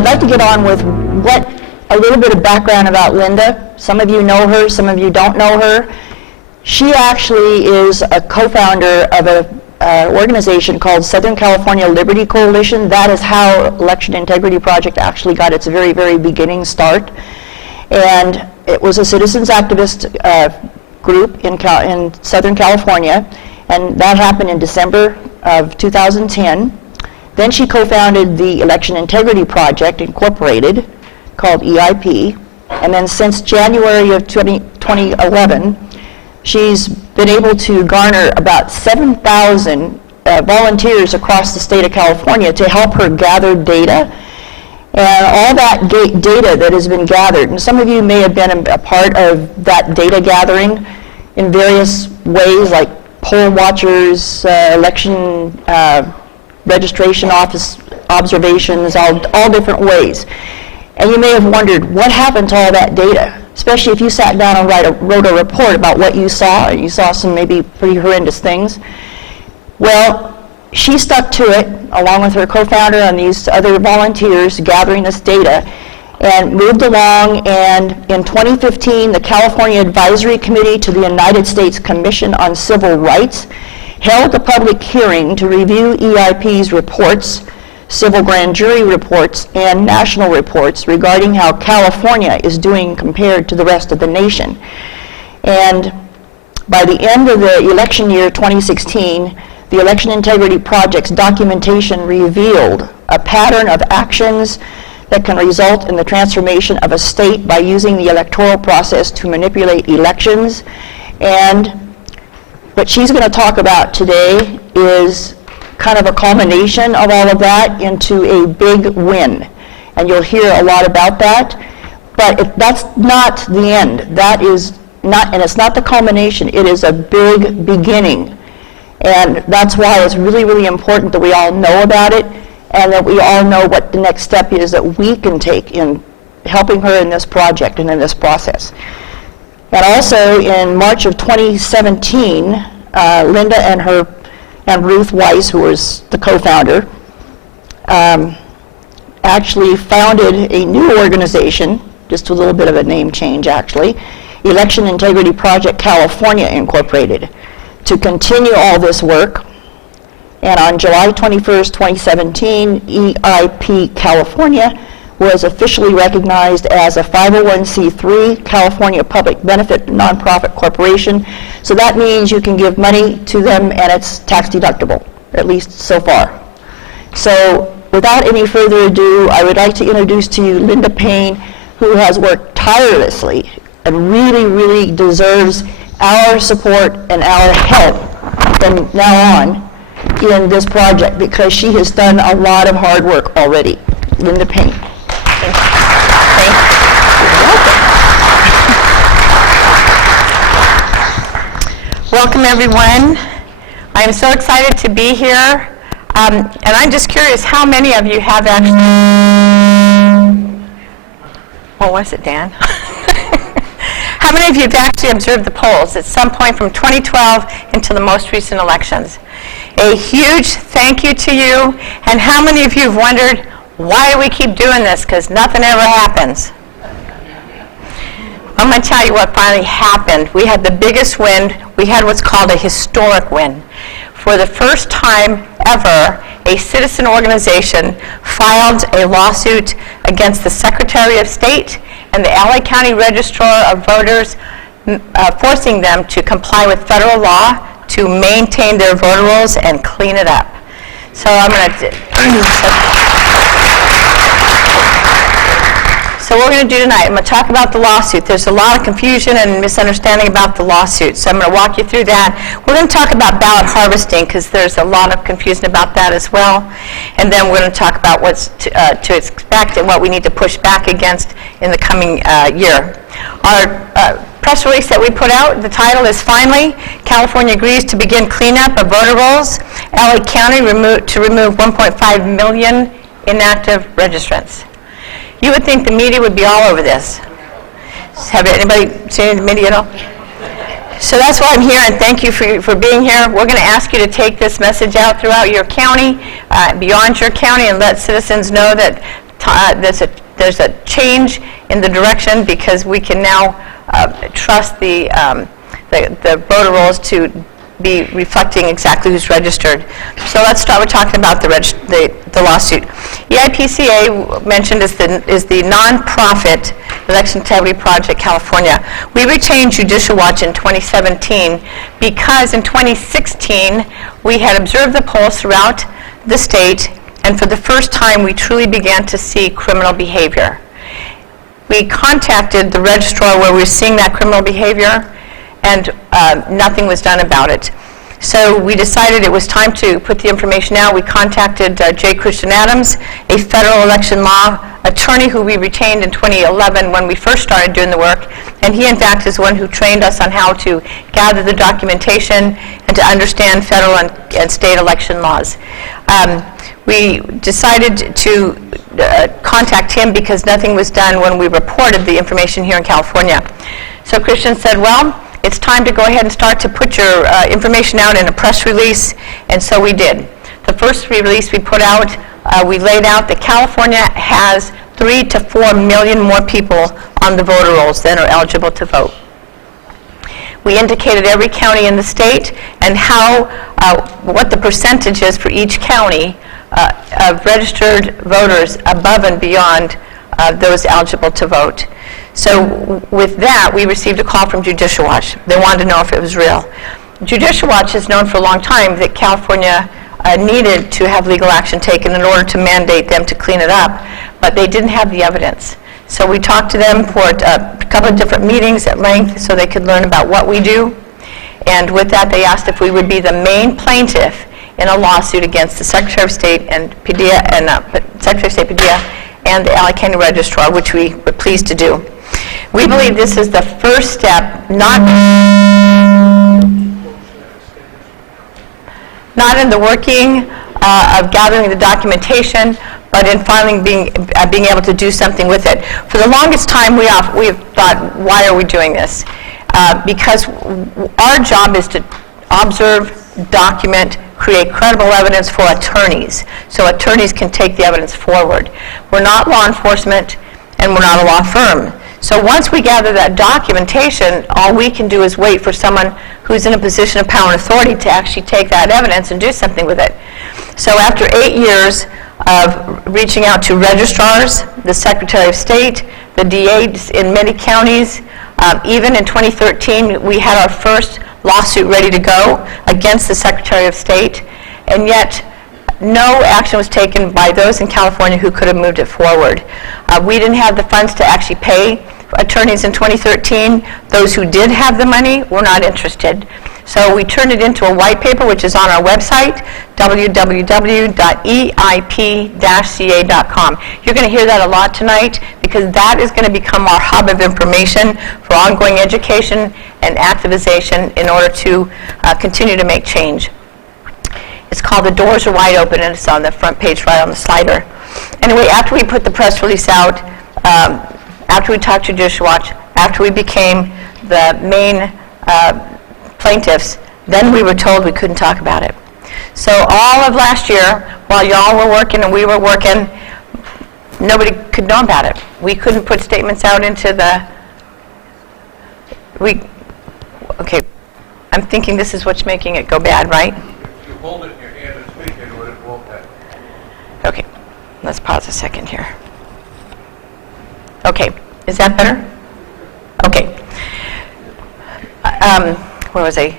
I'd like to get on with a little bit of background about Linda. Some of you know her, some of you don't know her. She actually is a co-founder of an organization called Southern California Liberty Coalition. That is how Election Integrity Project actually got its very, very beginning start. And it was a citizens activist group in Southern California, and that happened in December of 2010. Then she co-founded the Election Integrity Project Incorporated, called EIP, and then since January of 2011, she's been able to garner about 7,000 volunteers across the state of California to help her gather data. And all that data that has been gathered, and some of you may have been a part of that data gathering in various ways, like poll watchers, election registration office observations, all different ways. And you may have wondered, what happened to all that data? Especially if you sat down and wrote a report about what you saw, and you saw some maybe pretty horrendous things. Well, she stuck to it, along with her co-founder and these other volunteers gathering this data, and moved along. And in 2015, the California Advisory Committee to the United States Commission on Civil Rights held a public hearing to review EIP's reports, civil grand jury reports, and national reports regarding how California is doing compared to the rest of the nation. And by the end of the election year 2016, the Election Integrity Project's documentation revealed a pattern of actions that can result in the transformation of a state by using the electoral process to manipulate elections. And what she's going to talk about today is kind of a culmination of all of that into a big win. And you'll hear a lot about that. But that's not the end. That is not, and it's not the culmination. It is a big beginning. And that's why it's really, really important that we all know about it, and that we all know what the next step is that we can take in helping her in this project and in this process. And also in March of 2017, Linda and Ruth Weiss, who was the co-founder, actually founded a new organization, just a little bit of a name change actually, Election Integrity Project California Incorporated, to continue all this work. And on July 21st, 2017, EIP California was officially recognized as a 501c3 California public benefit nonprofit corporation. So that means you can give money to them and it's tax deductible, at least so far. So without any further ado, I would like to introduce to you Linda Payne, who has worked tirelessly and really, really deserves our support and our help from now on in this project, because she has done a lot of hard work already. Linda Payne. Thank you. Welcome, everyone. I'm so excited to be here. And I'm just curious, how many of you have actually... What was it, Dan? How many of you have actually observed the polls at some point from 2012 until the most recent elections? A huge thank you to you. And how many of you have wondered, why do we keep doing this? Because nothing ever happens. I'm going to tell you what finally happened. We had the biggest win. We had what's called a historic win. For the first time ever, a citizen organization filed a lawsuit against the Secretary of State and the LA County Registrar of Voters, forcing them to comply with federal law to maintain their voter rolls and clean it up. So I'm going to... So what we're going to do tonight, I'm going to talk about the lawsuit. There's a lot of confusion and misunderstanding about the lawsuit, so I'm going to walk you through that. We're going to talk about ballot harvesting, because there's a lot of confusion about that as well. And then we're going to talk about what's to expect and what we need to push back against in the coming year. Our press release that we put out, the title is Finally, California Agrees to Begin Cleanup of Voter Rolls, LA County to remove 1.5 million inactive registrants. You would think the media would be all over this. Have anybody seen the media at all? So that's why I'm here, and thank you for being here. We're going to ask you to take this message out throughout your county, beyond your county, and let citizens know that there's a change in the direction because we can now trust the voter rolls to be reflecting exactly who's registered. So let's start with talking about the lawsuit. EIPCa mentioned is the nonprofit Election Integrity Project California. We retained Judicial Watch in 2017 because in 2016 we had observed the polls throughout the state, and for the first time we truly began to see criminal behavior. We contacted the registrar where we were seeing that criminal behavior, and nothing was done about it. So we decided it was time to put the information out. We contacted J. Christian Adams, a federal election law attorney who we retained in 2011 when we first started doing the work, and he in fact is one who trained us on how to gather the documentation and to understand federal and state election laws. We decided to contact him because nothing was done when we reported the information here in California. So Christian said, well, it's time to go ahead and start to put your information out in a press release, and so we did. The first release we put out, we laid out that California has 3 to 4 million more people on the voter rolls than are eligible to vote. We indicated every county in the state and what the percentage is for each county of registered voters above and beyond those eligible to vote. So with that, we received a call from Judicial Watch. They wanted to know if it was real. Judicial Watch has known for a long time that California needed to have legal action taken in order to mandate them to clean it up, but they didn't have the evidence. So we talked to them for a couple of different meetings at length so they could learn about what we do. And with that, they asked if we would be the main plaintiff in a lawsuit against the Secretary of State and Padilla and the LA County Registrar, which we were pleased to do. We believe this is the first step, not in the working of gathering the documentation, but in finally being able to do something with it. For the longest time, we have thought, why are we doing this? Because our job is to observe, document, create credible evidence for attorneys, so attorneys can take the evidence forward. We're not law enforcement, and we're not a law firm. So once we gather that documentation, all we can do is wait for someone who's in a position of power and authority to actually take that evidence and do something with it. So after 8 years of reaching out to registrars, the Secretary of State, the DAs in many counties, even in 2013, we had our first lawsuit ready to go against the Secretary of State, and yet no action was taken by those in California who could have moved it forward. We didn't have the funds to actually pay attorneys in 2013. Those who did have the money were not interested. So we turned it into a white paper, which is on our website, www.eip-ca.com. You're going to hear that a lot tonight because that is going to become our hub of information for ongoing education and activization in order to continue to make change. It's called The Doors Are Wide Open, and it's on the front page right on the slider. Anyway, after we put the press release out, after we talked to Judicial Watch, after we became the main plaintiffs, then we were told we couldn't talk about it. So all of last year, while y'all were working and we were working, nobody could know about it. We couldn't put statements out into the... Okay, I'm thinking this is what's making it go bad, right? If you hold it in your hand and speak into it, it won't happen. Okay, let's pause a second here. Okay, is that better? Okay. Where was I?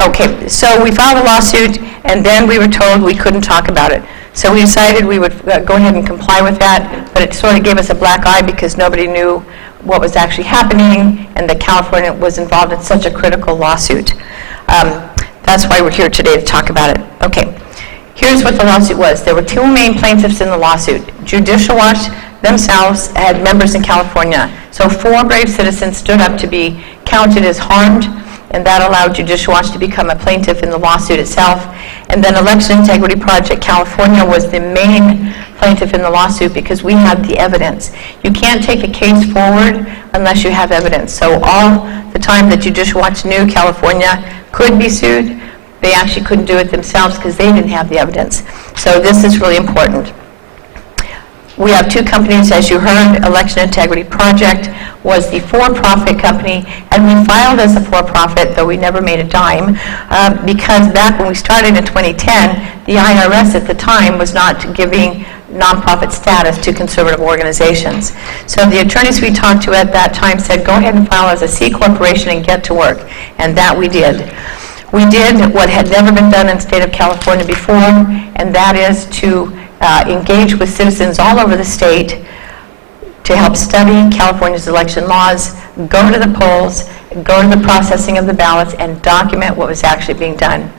Okay, so we filed a lawsuit, and then we were told we couldn't talk about it. So we decided we would go ahead and comply with that, but it sort of gave us a black eye because nobody knew what was actually happening, and that California was involved in such a critical lawsuit. That's why we're here today to talk about it. Okay, here's what the lawsuit was. There were 2 main plaintiffs in the lawsuit. Judicial Watch themselves had members in California. So 4 brave citizens stood up to be counted as harmed, and that allowed Judicial Watch to become a plaintiff in the lawsuit itself. And then Election Integrity Project California was the main plaintiff in the lawsuit because we had the evidence. You can't take a case forward unless you have evidence. So all the time that Judicial Watch knew California could be sued, they actually couldn't do it themselves because they didn't have the evidence. So this is really important. We have two companies, as you heard. Election Integrity Project was the for-profit company, and we filed as a for-profit, though we never made a dime, because back when we started in 2010, the IRS at the time was not giving nonprofit status to conservative organizations. So the attorneys we talked to at that time said, go ahead and file as a C corporation and get to work, and that we did. We did what had never been done in the state of California before, and that is to engage with citizens all over the state to help study California's election laws, go to the polls, go to the processing of the ballots, and document what was actually being done.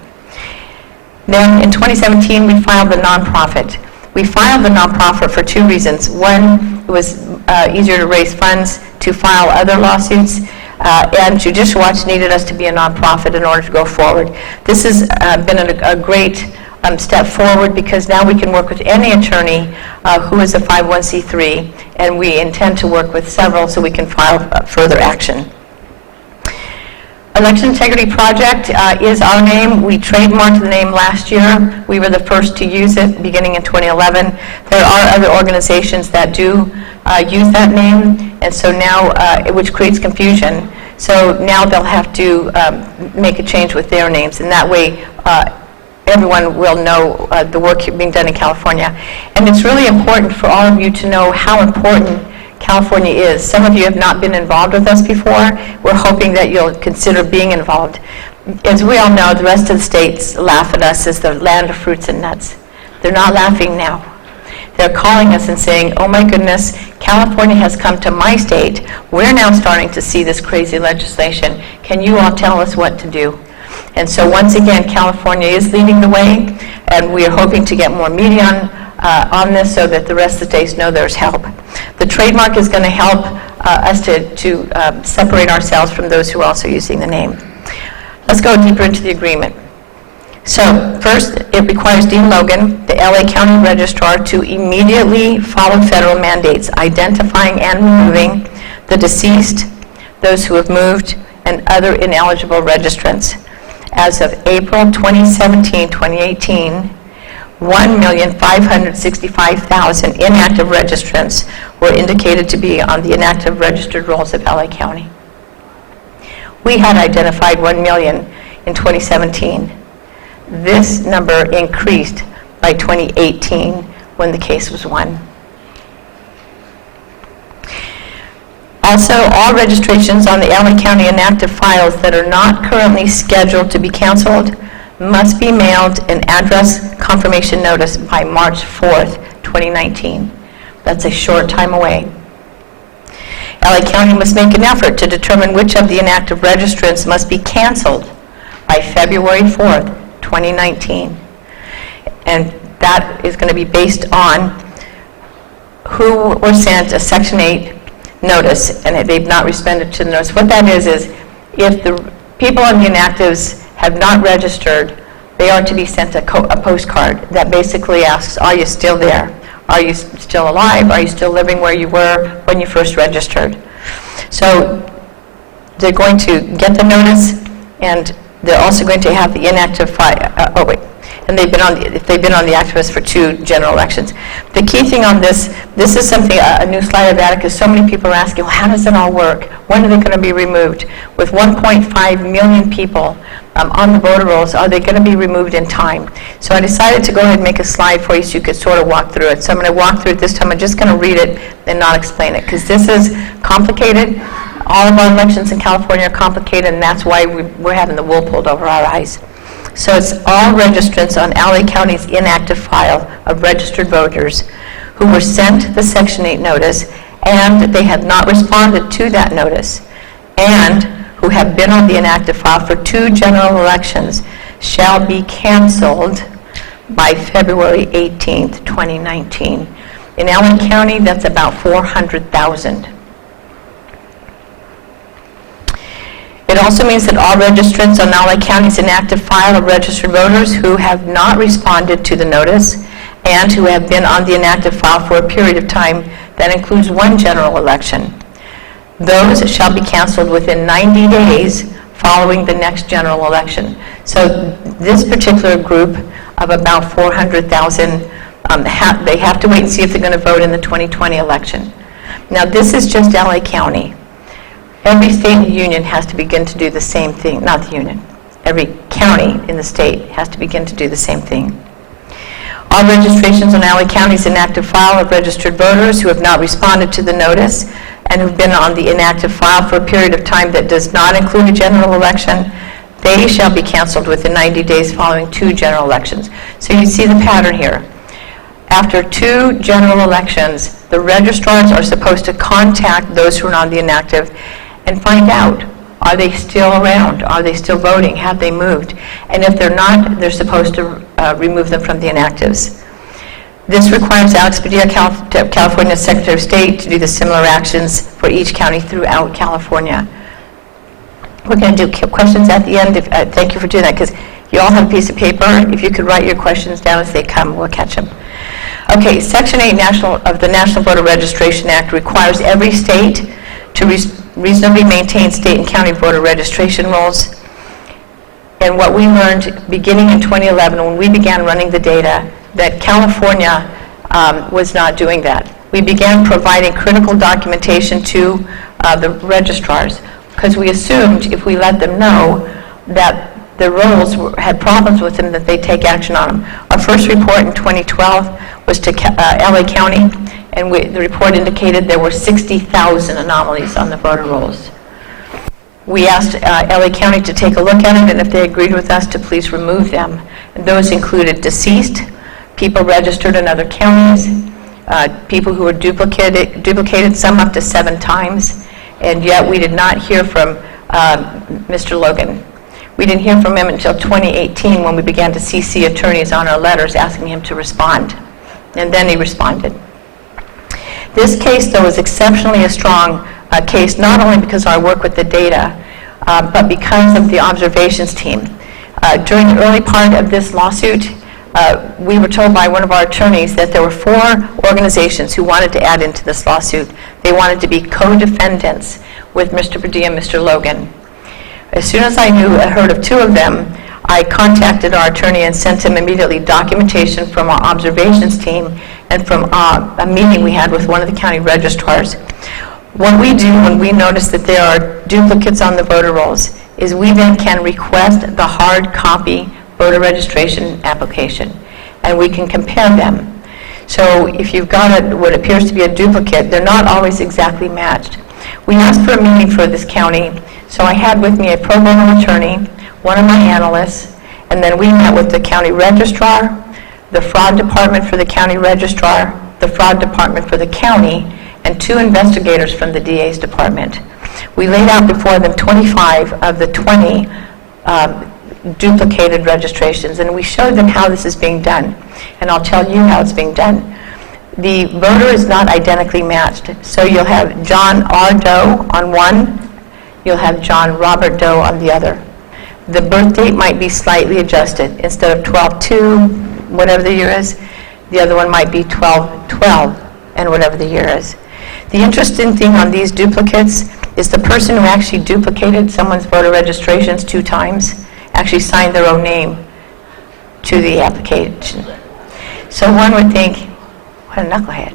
Then in 2017, we filed the nonprofit. We filed the nonprofit for two reasons. One, it was easier to raise funds to file other lawsuits, and Judicial Watch needed us to be a nonprofit in order to go forward. This has been a great step forward, because now we can work with any attorney who is a 501c3, and we intend to work with several so we can file further action. Election Integrity Project is our name. We trademarked the name last year. We were the first to use it beginning in 2011. There are other organizations that do use that name, and so now, which creates confusion. So now they'll have to make a change with their names, and that way everyone will know the work being done in California. And it's really important for all of you to know how important California is. Some of you have not been involved with us before. We're hoping that you'll consider being involved. As we all know, the rest of the states laugh at us as the land of fruits and nuts. They're not laughing now. They're calling us and saying, oh my goodness, California has come to my state. We're now starting to see this crazy legislation. Can you all tell us what to do? And so once again, California is leading the way, and we are hoping to get more media on this so that the rest of the states know there's help. The trademark is going to help us to separate ourselves from those who are also using the name. Let's go deeper into the agreement. So first, it requires Dean Logan, the LA County Registrar, to immediately follow federal mandates, identifying and removing the deceased, those who have moved, and other ineligible registrants. As of April 2018, 1,565,000 inactive registrants were indicated to be on the inactive registered rolls of LA County. We had identified 1 million in 2017. This number increased by 2018 when the case was won. Also, all registrations on the LA County inactive files that are not currently scheduled to be canceled must be mailed an address confirmation notice by March 4th, 2019. That's a short time away. LA County must make an effort to determine which of the inactive registrants must be canceled by February 4th, 2019. And that is going to be based on who were sent a Section 8 notice and they've not responded to the notice. What that is if the people on the inactives have not registered, they are to be sent a postcard that basically asks, are you still there? Are you still alive? Are you still living where you were when you first registered? So they're going to get the notice, and they're also going to have the inactive file. And if they've been on the active list for 2 general elections. The key thing on this is something, a new slide I've added, because so many people are asking, well, how does it all work? When are they going to be removed? With 1.5 million people on the voter rolls, are they going to be removed in time? So I decided to go ahead and make a slide for you so you could sort of walk through it. So I'm going to walk through it this time. I'm just going to read it and not explain it, because this is complicated. All of our elections in California are complicated, and that's why we're having the wool pulled over our eyes. So it's all registrants on LA County's inactive file of registered voters who were sent the Section 8 notice and they have not responded to that notice, and who have been on the inactive file for 2 general elections shall be canceled by February 18th, 2019. In LA County, that's about 400,000. It also means that all registrants on LA County's inactive file of registered voters who have not responded to the notice and who have been on the inactive file for a period of time that includes 1 general election, those shall be canceled within 90 days following the next general election. So this particular group of about 400,000 They have to wait and see if they're going to vote in the 2020 election. Now, this is just LA County. Every state in the union has to begin to do the same thing. Not the union. Every county in the state has to begin to do the same thing. All registrations on LA County's inactive file of registered voters who have not responded to the notice and who've been on the inactive file for a period of time that does not include a general election, they shall be canceled within 90 days following 2 general elections. So you see the pattern here. After 2 general elections, the registrars are supposed to contact those who are on the inactive and find out, are they still around? Are they still voting? Have they moved? And if they're not, they're supposed to remove them from the inactives. This requires Alex Padilla, California Secretary of State, to do the similar actions for each county throughout California. We're going to do questions at the end. Thank you for doing that, because you all have a piece of paper. If you could write your questions down as they come, we'll catch them. Okay, Section 8 of the National Voter Registration Act requires every state to reasonably maintain state and county voter registration rolls. And what we learned beginning in 2011, when we began running the data, that California was not doing that. We began providing critical documentation to the registrars, because we assumed if we let them know that the rolls had problems with them, that they'd take action on them. Our first report in 2012 was to LA County, and the report indicated there were 60,000 anomalies on the voter rolls. We asked LA County to take a look at it, and if they agreed with us, to please remove them. And those included deceased, people registered in other counties, people who were duplicated, some up to 7 times, and yet we did not hear from Mr. Logan. We didn't hear from him until 2018, when we began to CC attorneys on our letters asking him to respond, and then he responded. This case, though, is exceptionally a strong case, not only because of our work with the data, but because of the observations team. During the early part of this lawsuit, we were told by one of our attorneys that there were 4 organizations who wanted to add into this lawsuit. They wanted to be co-defendants with Mr. Padilla and Mr. Logan. As soon as I heard of 2 of them, I contacted our attorney and sent him immediately documentation from our observations team and from a meeting we had with one of the county registrars. What we do when we notice that there are duplicates on the voter rolls is we then can request the hard copy voter registration application, and we can compare them. So if you've got what appears to be a duplicate, they're not always exactly matched. We asked for a meeting for this county, so I had with me a pro bono attorney, one of my analysts, and then we met with the county registrar, the fraud department for the county registrar, the fraud department for the county, and 2 investigators from the DA's department. We laid out before them 25 of the 20 duplicated registrations, and we showed them how this is being done. And I'll tell you how it's being done. The voter is not identically matched. So you'll have John R. Doe on one, you'll have John Robert Doe on the other. The birth date might be slightly adjusted. Instead of 12/2, whatever the year is, the other one might be 12/12 and whatever the year is. The interesting thing on these duplicates is the person who actually duplicated someone's voter registrations 2 times actually signed their own name to the application. So one would think, what a knucklehead.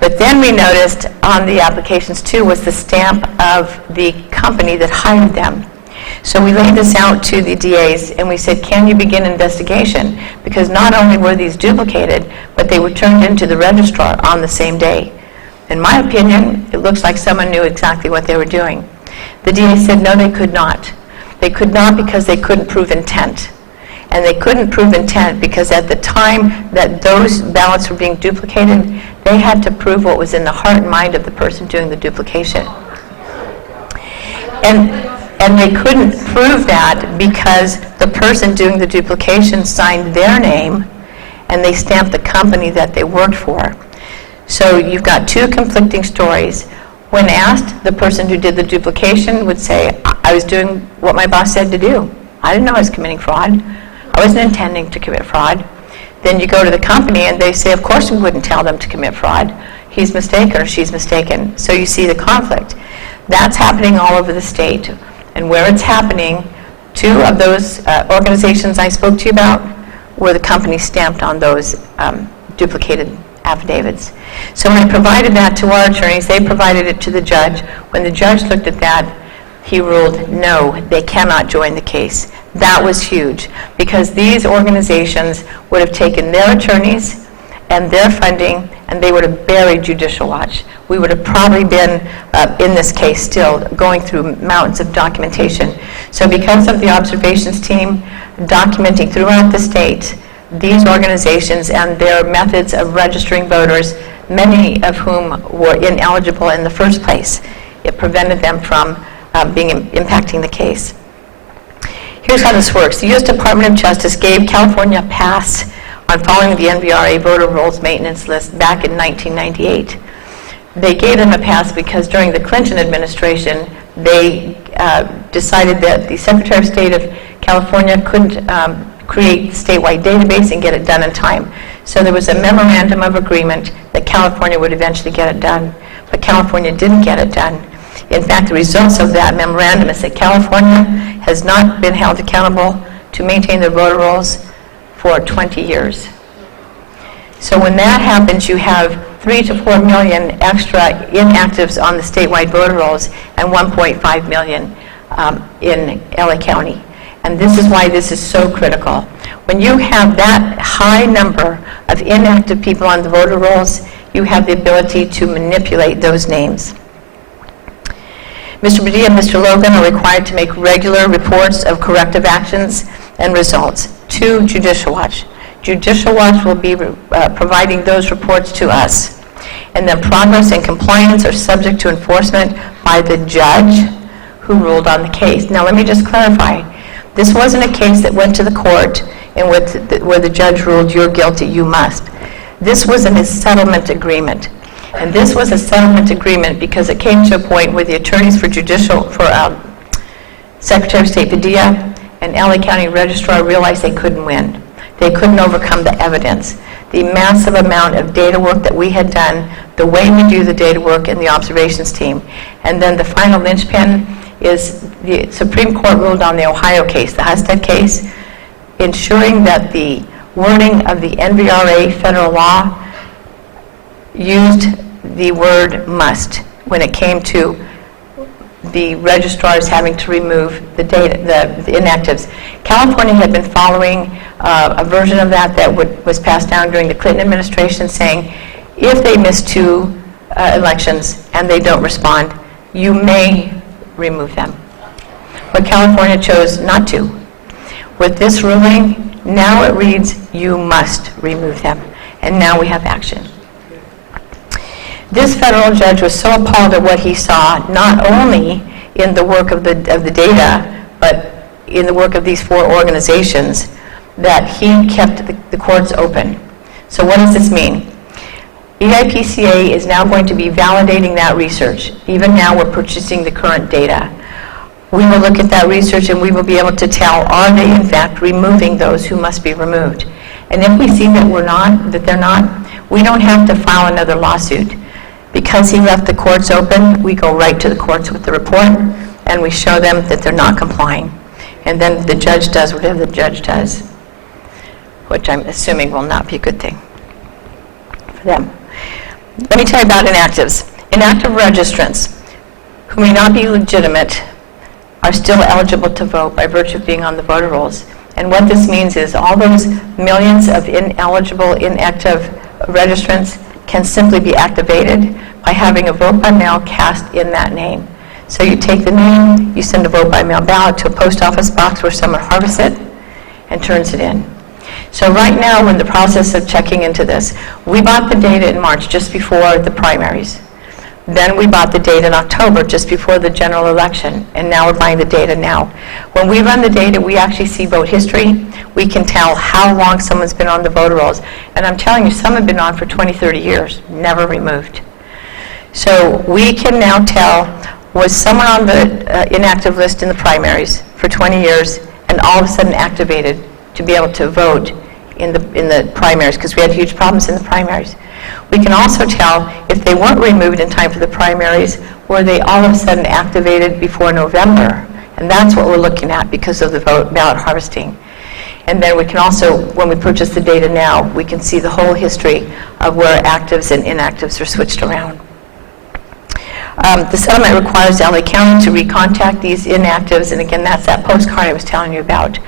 But then we noticed on the applications too was the stamp of the company that hired them. So we laid this out to the DAs and we said, can you begin investigation? Because not only were these duplicated, but they were turned into the registrar on the same day. In my opinion, it looks like someone knew exactly what they were doing. The DA said no, they could not. They could not because they couldn't prove intent. And they couldn't prove intent because at the time that those ballots were being duplicated, they had to prove what was in the heart and mind of the person doing the duplication. And they couldn't prove that because the person doing the duplication signed their name and they stamped the company that they worked for. So you've got 2 conflicting stories. When asked, the person who did the duplication would say, I was doing what my boss said to do. I didn't know I was committing fraud. I wasn't intending to commit fraud. Then you go to the company and they say, of course we wouldn't tell them to commit fraud. He's mistaken or she's mistaken. So you see the conflict. That's happening all over the state. And where it's happening, 2 of those organizations I spoke to you about were the companies stamped on those duplicated affidavits. So when I provided that to our attorneys, they provided it to the judge. When the judge looked at that, he ruled, no, they cannot join the case. That was huge, because these organizations would have taken their attorneys and their funding, and they would have buried Judicial Watch. We would have probably been, in this case still, going through mountains of documentation. So because of the observations team documenting throughout the state these organizations and their methods of registering voters, many of whom were ineligible in the first place, it prevented them from impacting the case. Here's how this works. The U.S. Department of Justice gave California a pass on following the NVRA voter rolls maintenance list back in 1998. They gave them a pass because during the Clinton administration, they decided that the Secretary of State of California couldn't create a statewide database and get it done in time. So there was a memorandum of agreement that California would eventually get it done, but California didn't get it done. In fact, the results of that memorandum is that California has not been held accountable to maintain their voter rolls for 20 years. So when that happens, you have 3 to 4 million extra inactives on the statewide voter rolls and 1.5 million in LA County. And this is why this is so critical. When you have that high number of inactive people on the voter rolls, you have the ability to manipulate those names. Mr. Padilla and Mr. Logan are required to make regular reports of corrective actions and results to Judicial Watch. Judicial Watch will be providing those reports to us. And then progress and compliance are subject to enforcement by the judge who ruled on the case. Now let me just clarify. This wasn't a case that went to the court and where the judge ruled you're guilty, you must. This was a settlement agreement. And this was a settlement agreement because it came to a point where the attorneys for Secretary of State Padilla and LA County Registrar realized they couldn't win. They couldn't overcome the evidence. The massive amount of data work that we had done, the way we do the data work in the observations team. And then the final linchpin is the Supreme Court ruled on the Ohio case, the Husted case, ensuring that the wording of the NVRA federal law used the word must when it came to the registrars having to remove the data, the inactives. California had been following a version of that was passed down during the Clinton administration, saying if they miss 2 elections and they don't respond, you may remove them. But California chose not to. With this ruling, now it reads you must remove them, and now we have action. This federal judge was so appalled at what he saw, not only in the work of the data, but in the work of these 4 organizations, that he kept the courts open. So what does this mean? EIPCa is now going to be validating that research. Even now we're purchasing the current data. We will look at that research and we will be able to tell, are they in fact removing those who must be removed? And if we see that they're not, we don't have to file another lawsuit. Because he left the courts open, we go right to the courts with the report and we show them that they're not complying. And then the judge does whatever the judge does, which I'm assuming will not be a good thing for them. Let me tell you about inactives. Inactive registrants who may not be legitimate are still eligible to vote by virtue of being on the voter rolls. And what this means is all those millions of ineligible, inactive registrants can simply be activated by having a vote by mail cast in that name. So you take the name, you send a vote by mail ballot to a post office box where someone harvests it and turns it in. So right now we're in the process of checking into this. We bought the data in March, just before the primaries. Then we bought the data in October, just before the general election, and now we're buying the data now. When we run the data, we actually see vote history. We can tell how long someone's been on the voter rolls. And I'm telling you, some have been on for 20, 30 years, never removed. So we can now tell, was someone on the inactive list in the primaries for 20 years and all of a sudden activated to be able to vote in the primaries, because we had huge problems in the primaries. We can also tell if they weren't removed in time for the primaries, were they all of a sudden activated before November? And that's what we're looking at because of the ballot harvesting. And then we can also, when we purchase the data now, we can see the whole history of where actives and inactives are switched around. The settlement requires LA County to recontact these inactives, and again, that's that postcard I was telling you about.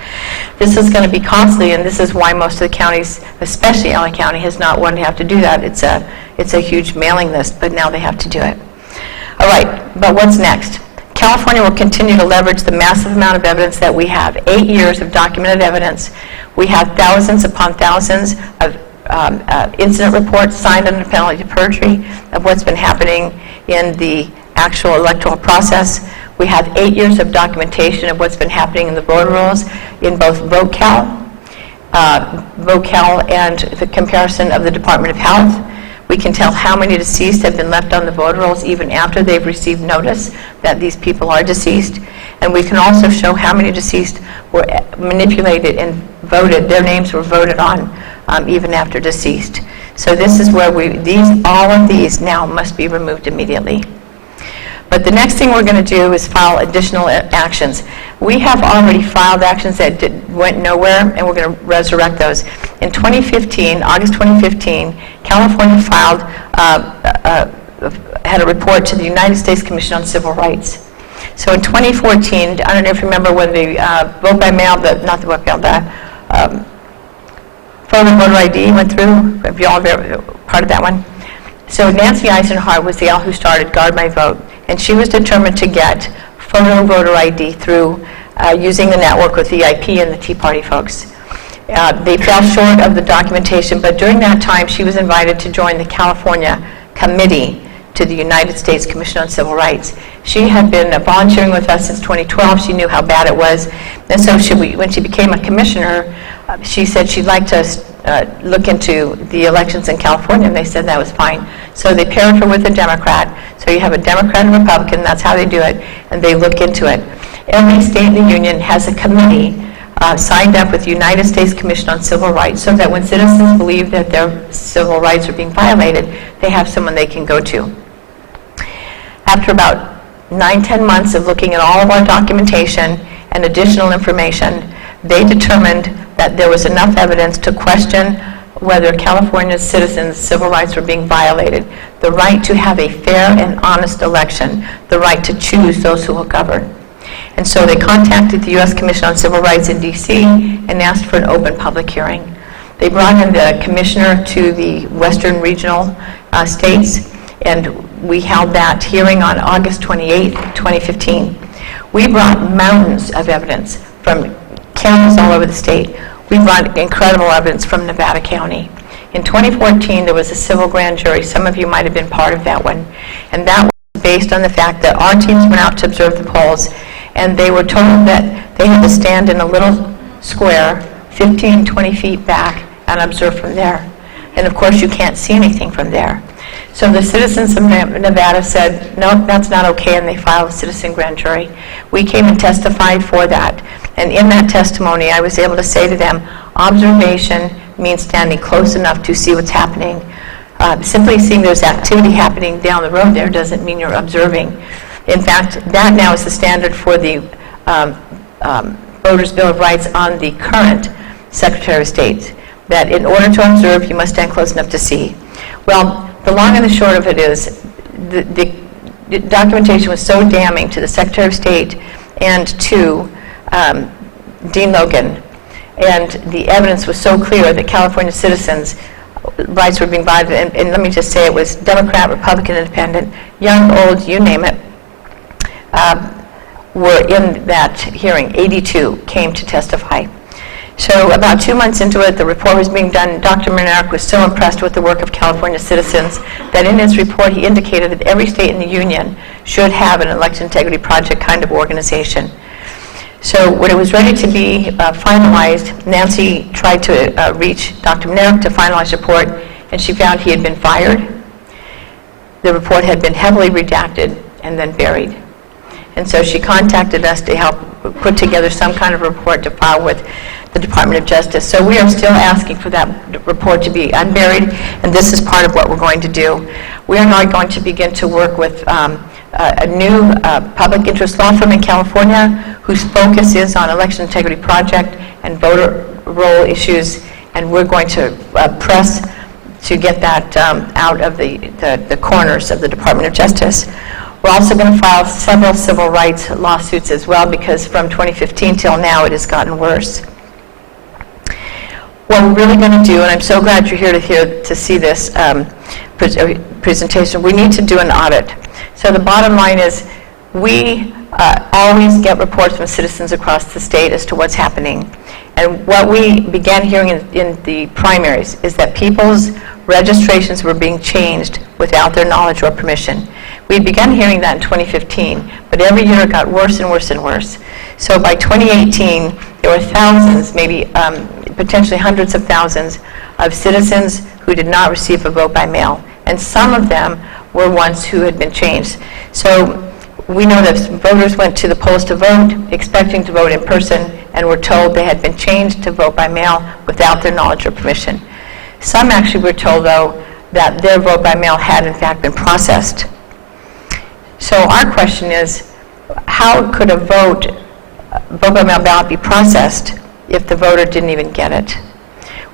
This is going to be costly, and this is why most of the counties, especially LA County, has not wanted to have to do that. It's a huge mailing list, but now they have to do it. All right, but what's next? California will continue to leverage the massive amount of evidence that we have. 8 years of documented evidence. We have thousands upon thousands of incident reports signed under penalty of perjury of what's been happening in the actual electoral process. We have 8 years of documentation of what's been happening in the voter rolls in both VoteCal and the comparison of the Department of Health. We can tell how many deceased have been left on the voter rolls even after they've received notice that these people are deceased. And we can also show how many deceased were manipulated and voted, their names were voted on even after deceased. So this is where all of these now must be removed immediately. But the next thing we're going to do is file additional actions. We have already filed actions that went nowhere, and we're going to resurrect those. In 2015, August 2015, California filed, had a report to the United States Commission on Civil Rights. So in 2014, I don't know if you remember when the vote by mail, not the vote by mail, the photo voter ID went through. Have you all ever part of that one? So Nancy Eisenhart was the gal who started Guard My Vote, and she was determined to get photo voter ID through using the network with EIP and the Tea Party folks. They fell short of the documentation, but during that time she was invited to join the California committee to the United States Commission on Civil Rights. She had been volunteering with us since 2012. She knew how bad it was, and so when she became a commissioner, she said she'd like to look into the elections in California, and they said that was fine. So they paired her with a Democrat. So you have a Democrat and a Republican, that's how they do it, and they look into it. Every state in the union has a committee signed up with the United States Commission on Civil Rights, so that when citizens believe that their civil rights are being violated, they have someone they can go to. After about 9-10 months of looking at all of our documentation and additional information, they determined that there was enough evidence to question whether California's citizens' civil rights were being violated. The right to have a fair and honest election, the right to choose those who will govern. And so they contacted the U.S. Commission on Civil Rights in D.C. and asked for an open public hearing. They brought in the commissioner to the Western regional states, and we held that hearing on August 28, 2015. We brought mountains of evidence from counties all over the state. We brought incredible evidence from Nevada County. In 2014, there was a civil grand jury. Some of you might have been part of that one. And that was based on the fact that our teams went out to observe the polls, and they were told that they had to stand in a little square 15, 20 feet back and observe from there. And of course, you can't see anything from there. So the citizens of Nevada said, no, that's not okay, and they filed a citizen grand jury. We came and testified for that. And in that testimony, I was able to say to them, observation means standing close enough to see what's happening. Simply seeing there's activity happening down the road there doesn't mean you're observing. In fact, that now is the standard for the Voters' Bill of Rights on the current Secretary of State, that in order to observe, you must stand close enough to see. Well, the long and the short of it is the documentation was so damning to the Secretary of State and to Dean Logan, and the evidence was so clear that California citizens' rights were being violated. And let me just say, it was Democrat, Republican, Independent, young, old, you name it, were in that hearing. 82 came to testify. So about 2 months into it, the report was being done. Dr. Monarch was so impressed with the work of California citizens that in his report he indicated that every state in the union should have an election integrity project kind of organization. So when it was ready to be finalized, Nancy tried to reach Dr. Monarch to finalize the report, and she found he had been fired. The report had been heavily redacted and then buried. And so she contacted us to help put together some kind of report to file with the Department of Justice. So we are still asking for that report to be unburied, and this is part of what we're going to do. We are now going to begin to work with a new public interest law firm in California whose focus is on election integrity project and voter roll issues, and we're going to press to get that out of the corners of the Department of Justice. We're also going to file several civil rights lawsuits as well, because from 2015 till now it has gotten worse. What we're really going to do, and I'm so glad you're here to see this presentation, we need to do an audit. So the bottom line is we always get reports from citizens across the state as to what's happening. And what we began hearing in the primaries is that people's registrations were being changed without their knowledge or permission. We began hearing that in 2015, but every year it got worse and worse and worse. So by 2018, there were thousands, maybe potentially hundreds of thousands of citizens who did not receive a vote by mail. And some of them were ones who had been changed. So we know that voters went to the polls to vote, expecting to vote in person, and were told they had been changed to vote by mail without their knowledge or permission. Some actually were told, though, that their vote by mail had in fact been processed. So our question is, how could a vote by mail ballot be processed if the voter didn't even get it?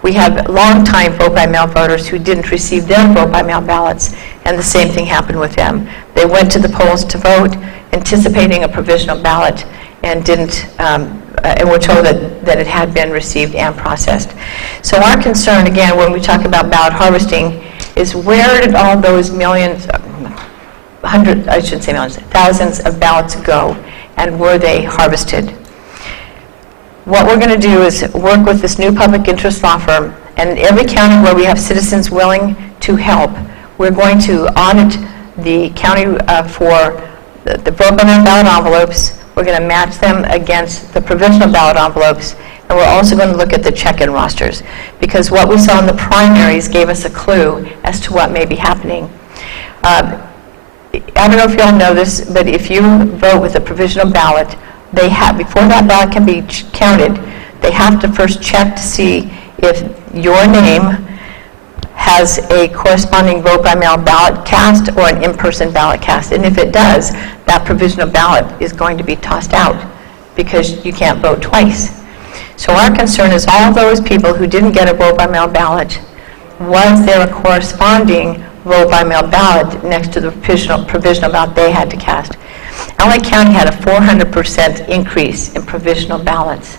We have long-time vote by mail voters who didn't receive their vote by mail ballots, and the same thing happened with them. They went to the polls to vote, anticipating a provisional ballot, and didn't, and were told that it had been received and processed. So our concern, again, when we talk about ballot harvesting, is where did all those millions, I shouldn't say millions, thousands of ballots go, and were they harvested? What we're going to do is work with this new public interest law firm, and in every county where we have citizens willing to help, we're going to audit the county for the vote by mail ballot envelopes. We're going to match them against the provisional ballot envelopes, and we're also going to look at the check-in rosters, because what we saw in the primaries gave us a clue as to what may be happening. I don't know if you all know this, but if you vote with a provisional ballot, they have, before that ballot can be counted, they have to first check to see if your name has a corresponding vote by mail ballot cast or an in-person ballot cast. And if it does, that provisional ballot is going to be tossed out because you can't vote twice. So our concern is all those people who didn't get a vote by mail ballot, was there a corresponding vote by mail ballot next to the provisional ballot they had to cast? LA County had a 400% increase in provisional ballots.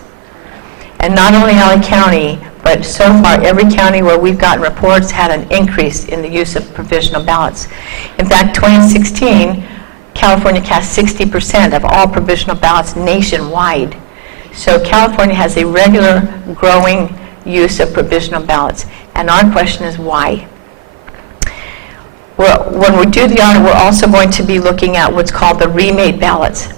And not only LA County, but so far every county where we've gotten reports had an increase in the use of provisional ballots. In fact, 2016, California cast 60% of all provisional ballots nationwide. So California has a regular growing use of provisional ballots. And our question is why? When we do the audit, we're also going to be looking at what's called the remade ballots.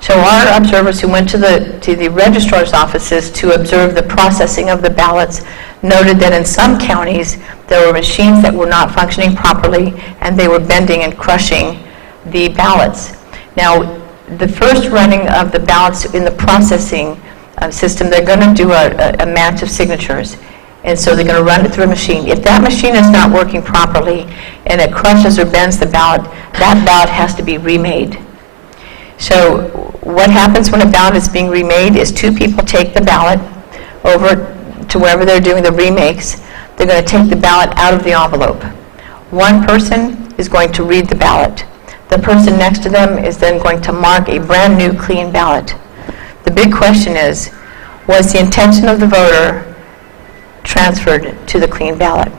So our observers who went to the registrar's offices to observe the processing of the ballots noted that in some counties there were machines that were not functioning properly, and they were bending and crushing the ballots. Now, the first running of the ballots in the processing system, they're going to do a match of signatures. And so they're going to run it through a machine. If that machine is not working properly and it crushes or bends the ballot, that ballot has to be remade. So what happens when a ballot is being remade is two people take the ballot over to wherever they're doing the remakes. They're going to take the ballot out of the envelope. One person is going to read the ballot. The person next to them is then going to mark a brand new clean ballot. The big question is, was the intention of the voter transferred to the clean ballot?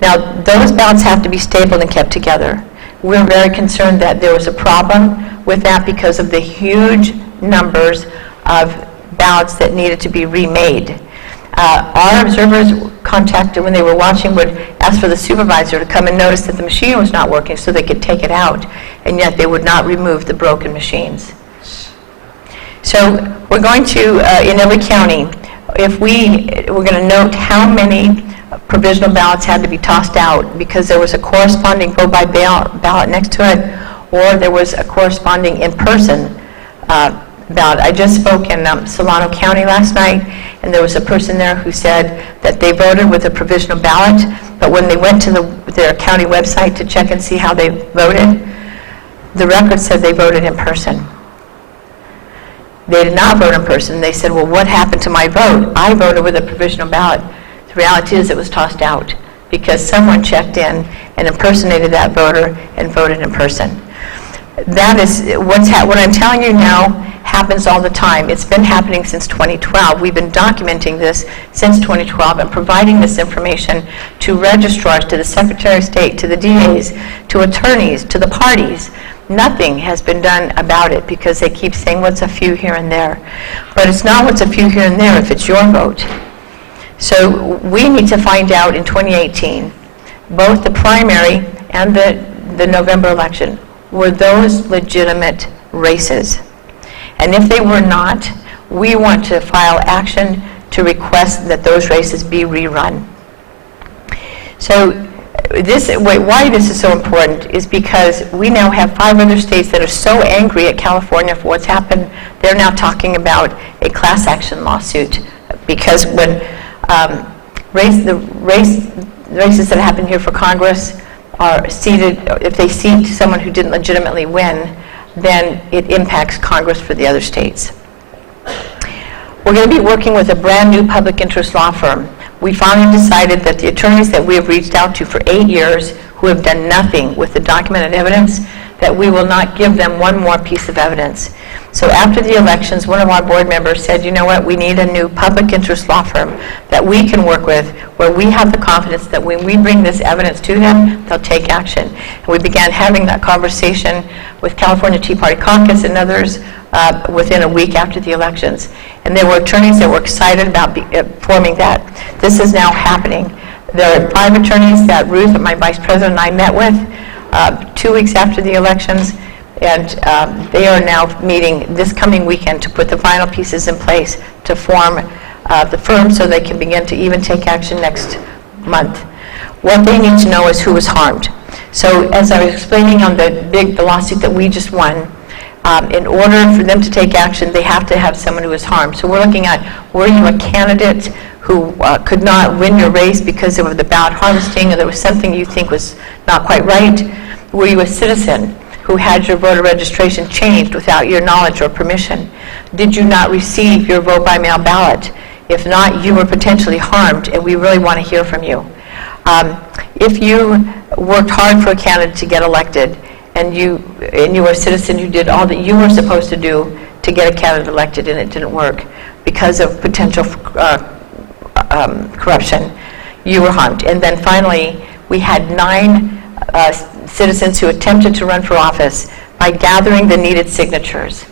Now, those ballots have to be stapled and kept together. We're very concerned that there was a problem with that because of the huge numbers of ballots that needed to be remade. Our observers contacted, when they were watching, would ask for the supervisor to come and notice that the machine was not working so they could take it out, and yet they would not remove the broken machines. So we're going to, in every county, we're going to note how many provisional ballots had to be tossed out because there was a corresponding vote by ballot next to it, or there was a corresponding in-person ballot. I just spoke in Solano County last night, and there was a person there who said that they voted with a provisional ballot, but when they went to their county website to check and see how they voted, the record said they voted in person. They did not vote in person. They said, well, what happened to my vote? I voted with a provisional ballot. The reality is it was tossed out because someone checked in and impersonated that voter and voted in person. That is what I'm telling you now happens all the time. It's been happening since 2012. We've been documenting this since 2012 and providing this information to registrars, to the Secretary of State, to the DAs, to attorneys, to the parties. Nothing has been done about it because they keep saying what's a few here and there. But it's not what's a few here and there if it's your vote. So we need to find out in 2018, both the primary and the November election, were those legitimate races? And if they were not, we want to file action to request that those races be rerun. So why this is so important is because we now have 5 other states that are so angry at California for what's happened, they're now talking about a class action lawsuit because when the races that happen here for Congress are seated, if they seat someone who didn't legitimately win, then it impacts Congress for the other states. We're going to be working with a brand new public interest law firm. We finally decided that the attorneys that we have reached out to for 8 years who have done nothing with the documented evidence, that we will not give them one more piece of evidence. So after the elections, one of our board members said, you know what, we need a new public interest law firm that we can work with where we have the confidence that when we bring this evidence to them, they'll take action. And we began having that conversation with California Tea Party Caucus and others within a week after the elections. And there were attorneys that were excited about forming that. This is now happening. There are 5 attorneys that Ruth, my vice president, and I met with 2 weeks after the elections. And they are now meeting this coming weekend to put the final pieces in place to form the firm so they can begin to even take action next month. What they need to know is who was harmed. So as I was explaining on the lawsuit that we just won, in order for them to take action, they have to have someone who was harmed. So we're looking at, were you a candidate who could not win your race because of the ballot harvesting or there was something you think was not quite right? Were you a citizen who had your voter registration changed without your knowledge or permission? Did you not receive your vote by mail ballot? If not, you were potentially harmed, and we really want to hear from you. If you worked hard for a candidate to get elected, and you were a citizen who did all that you were supposed to do to get a candidate elected, and it didn't work because of potential corruption, you were harmed. And then finally, we had 9 citizens who attempted to run for office by gathering the needed signatures.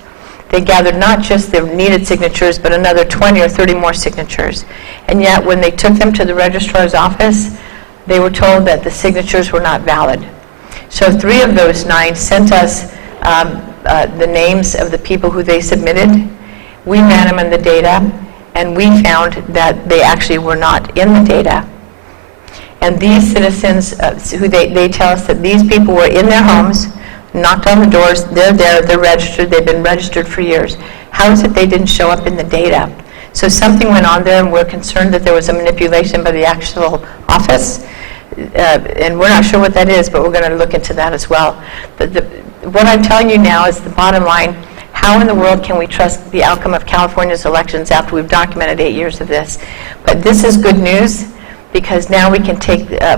They gathered not just the needed signatures, but another 20 or 30 more signatures. And yet, when they took them to the registrar's office, they were told that the signatures were not valid. So 3 of those 9 sent us the names of the people who they submitted. We ran them in the data, and we found that they actually were not in the data. And these citizens, who they tell us that these people were in their homes, knocked on the doors, they're there, they're registered, they've been registered for years. How is it they didn't show up in the data? So something went on there, and we're concerned that there was a manipulation by the actual office. And we're not sure what that is, but we're going to look into that as well. But what I'm telling you now is the bottom line. How in the world can we trust the outcome of California's elections after we've documented 8 years of this? But this is good news, because now we can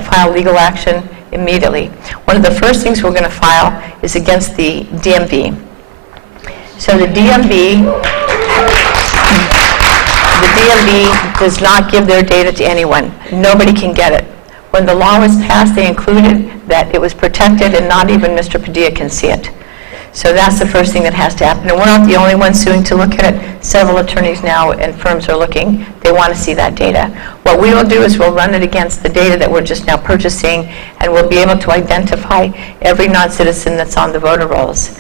file legal action immediately. One of the first things we're going to file is against the DMV. So the DMV does not give their data to anyone. Nobody can get it. When the law was passed, they included that it was protected and not even Mr. Padilla can see it. So that's the first thing that has to happen. And we're not the only ones suing to look at it. Several attorneys now and firms are looking. They want to see that data. What we will do is we'll run it against the data that we're just now purchasing, and we'll be able to identify every non-citizen that's on the voter rolls.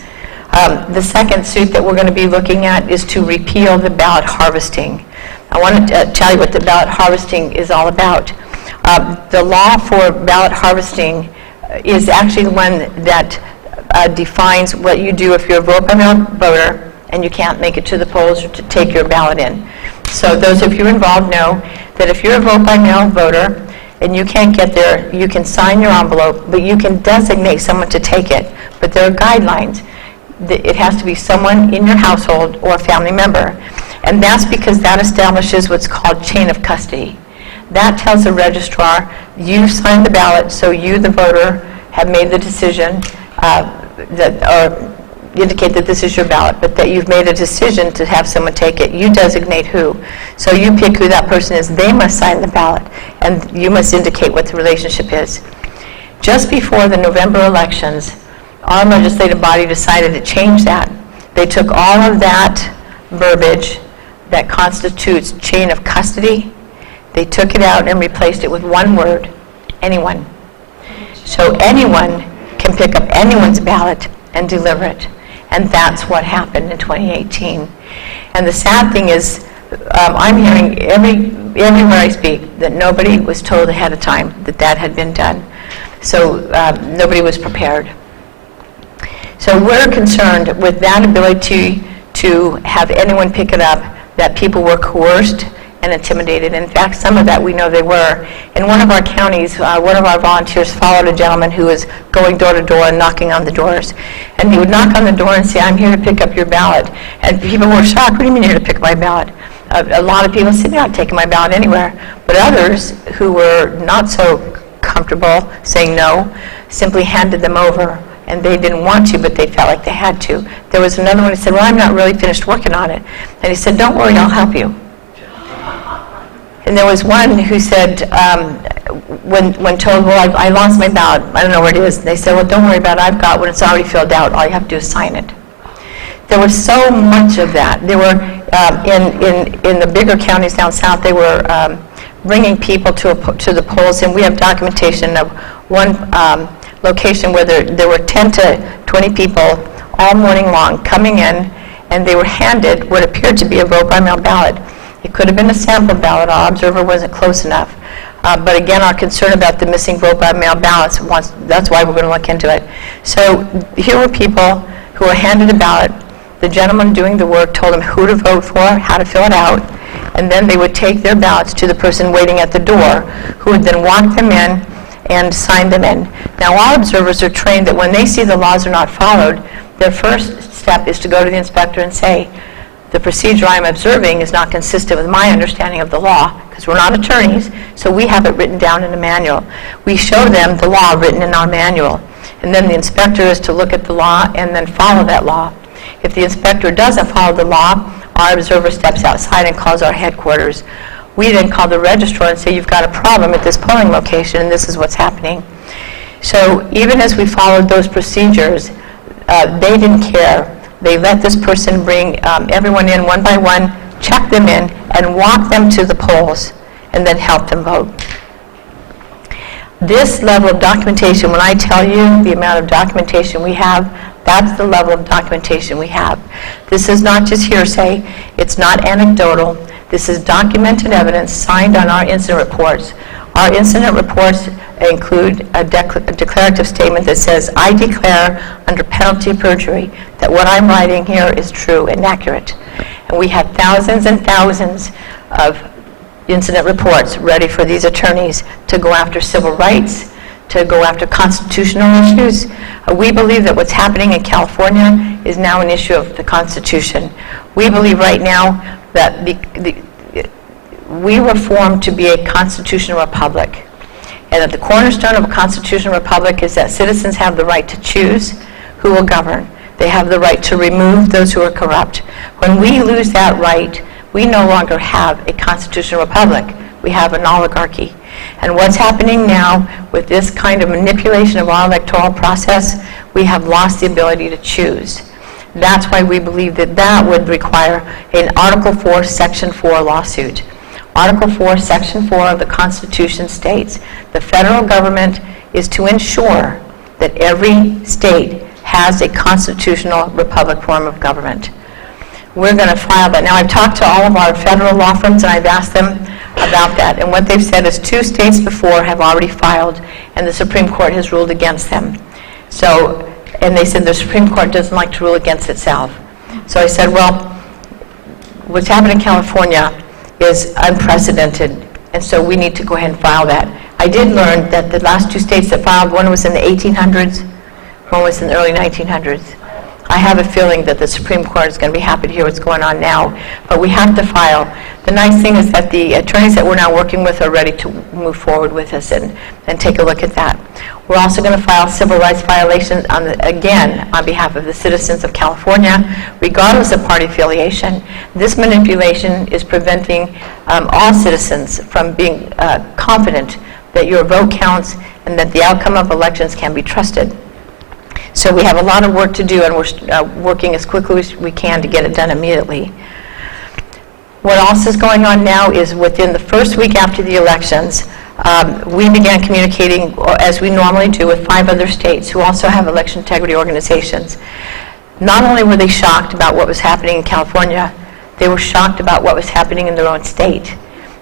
The second suit that we're going to be looking at is to repeal the ballot harvesting. I want to tell you what the ballot harvesting is all about. The law for ballot harvesting is actually the one that defines what you do if you're a vote-by-mail voter and you can't make it to the polls or to take your ballot in. So those of you involved know that if you're a vote-by-mail voter and you can't get there, you can sign your envelope, but you can designate someone to take it. But there are guidelines. It has to be someone in your household or a family member. And that's because that establishes what's called chain of custody. That tells the registrar, you signed the ballot, so you, the voter, have made the decision or indicate that this is your ballot, but that you've made a decision to have someone take it. You designate who. So you pick who that person is. They must sign the ballot, and you must indicate what the relationship is. Just before the November elections, our legislative body decided to change that. They took all of that verbiage that constitutes chain of custody. They took it out and replaced it with one word, anyone. So anyone can pick up anyone's ballot and deliver it. And that's what happened in 2018. And the sad thing is, I'm hearing everywhere I speak that nobody was told ahead of time that that had been done. So nobody was prepared. So we're concerned with that ability to have anyone pick it up, that people were coerced and intimidated. In fact, some of that we know they were. In one of our counties, one of our volunteers followed a gentleman who was going door to door and knocking on the doors. And he would knock on the door and say, I'm here to pick up your ballot. And people were shocked, what do you mean you're here to pick up my ballot? A lot of people said, you're not taking my ballot anywhere. But others who were not so comfortable saying no, simply handed them over. And they didn't want to, but they felt like they had to. There was another one who said, well, I'm not really finished working on it. And he said, don't worry, I'll help you. And there was one who said, when told, well, I lost my ballot, I don't know where it is. They said, well, don't worry about it, I've got one, it's already filled out, all you have to do is sign it. There was so much of that. There were, in the bigger counties down south, they were bringing people to the polls, and we have documentation of one location where there were 10 to 20 people all morning long coming in, and they were handed what appeared to be a vote-by-mail ballot. It could have been a sample ballot. Our observer wasn't close enough. But again, our concern about the missing vote-by-mail ballots, that's why we're going to look into it. So here were people who were handed a ballot. The gentleman doing the work told them who to vote for, how to fill it out, and then they would take their ballots to the person waiting at the door, who would then walk them in and sign them in. Now, our observers are trained that when they see the laws are not followed, their first step is to go to the inspector and say, the procedure I'm observing is not consistent with my understanding of the law, because we're not attorneys, so we have it written down in a manual. We show them the law written in our manual, and then the inspector is to look at the law and then follow that law. If the inspector doesn't follow the law, our observer steps outside and calls our headquarters. We then call the registrar and say, you've got a problem at this polling location, and this is what's happening. So even as we followed those procedures, they didn't care. They let this person bring everyone in one by one, check them in, and walk them to the polls, and then help them vote. This level of documentation, when I tell you the amount of documentation we have, that's the level of documentation we have. This is not just hearsay. It's not anecdotal. This is documented evidence signed on our incident reports. Our incident reports include a declarative statement that says, I declare under penalty of perjury that what I'm writing here is true and accurate. And we have thousands and thousands of incident reports ready for these attorneys to go after civil rights, to go after constitutional issues. We believe that what's happening in California is now an issue of the Constitution. We believe right now that we were formed to be a constitutional republic. And that the cornerstone of a constitutional republic is that citizens have the right to choose who will govern. They have the right to remove those who are corrupt. When we lose that right, we no longer have a constitutional republic. We have an oligarchy. And what's happening now with this kind of manipulation of our electoral process, we have lost the ability to choose. That's why we believe that that would require an Article 4, Section 4 lawsuit. Article 4, Section 4 of the Constitution states, the federal government is to ensure that every state has a constitutional republic form of government. We're going to file that. Now, I've talked to all of our federal law firms, and I've asked them about that. And what they've said is 2 states before have already filed, and the Supreme Court has ruled against them. So, and they said the Supreme Court doesn't like to rule against itself. So I said, well, what's happened in California is unprecedented, and so we need to go ahead and file that. I did learn that the last 2 states that filed, one was in the 1800s, one was in the early 1900s. I have a feeling that the Supreme Court is going to be happy to hear what's going on now, but we have to file. The nice thing is that the attorneys that we're now working with are ready to move forward with us and take a look at that. We're also going to file civil rights violations, again, on behalf of the citizens of California, regardless of party affiliation. This manipulation is preventing all citizens from being confident that your vote counts and that the outcome of elections can be trusted. So we have a lot of work to do, and we're working as quickly as we can to get it done immediately. What else is going on now is within the first week after the elections, we began communicating, as we normally do, with 5 other states who also have election integrity organizations. Not only were they shocked about what was happening in California, they were shocked about what was happening in their own state.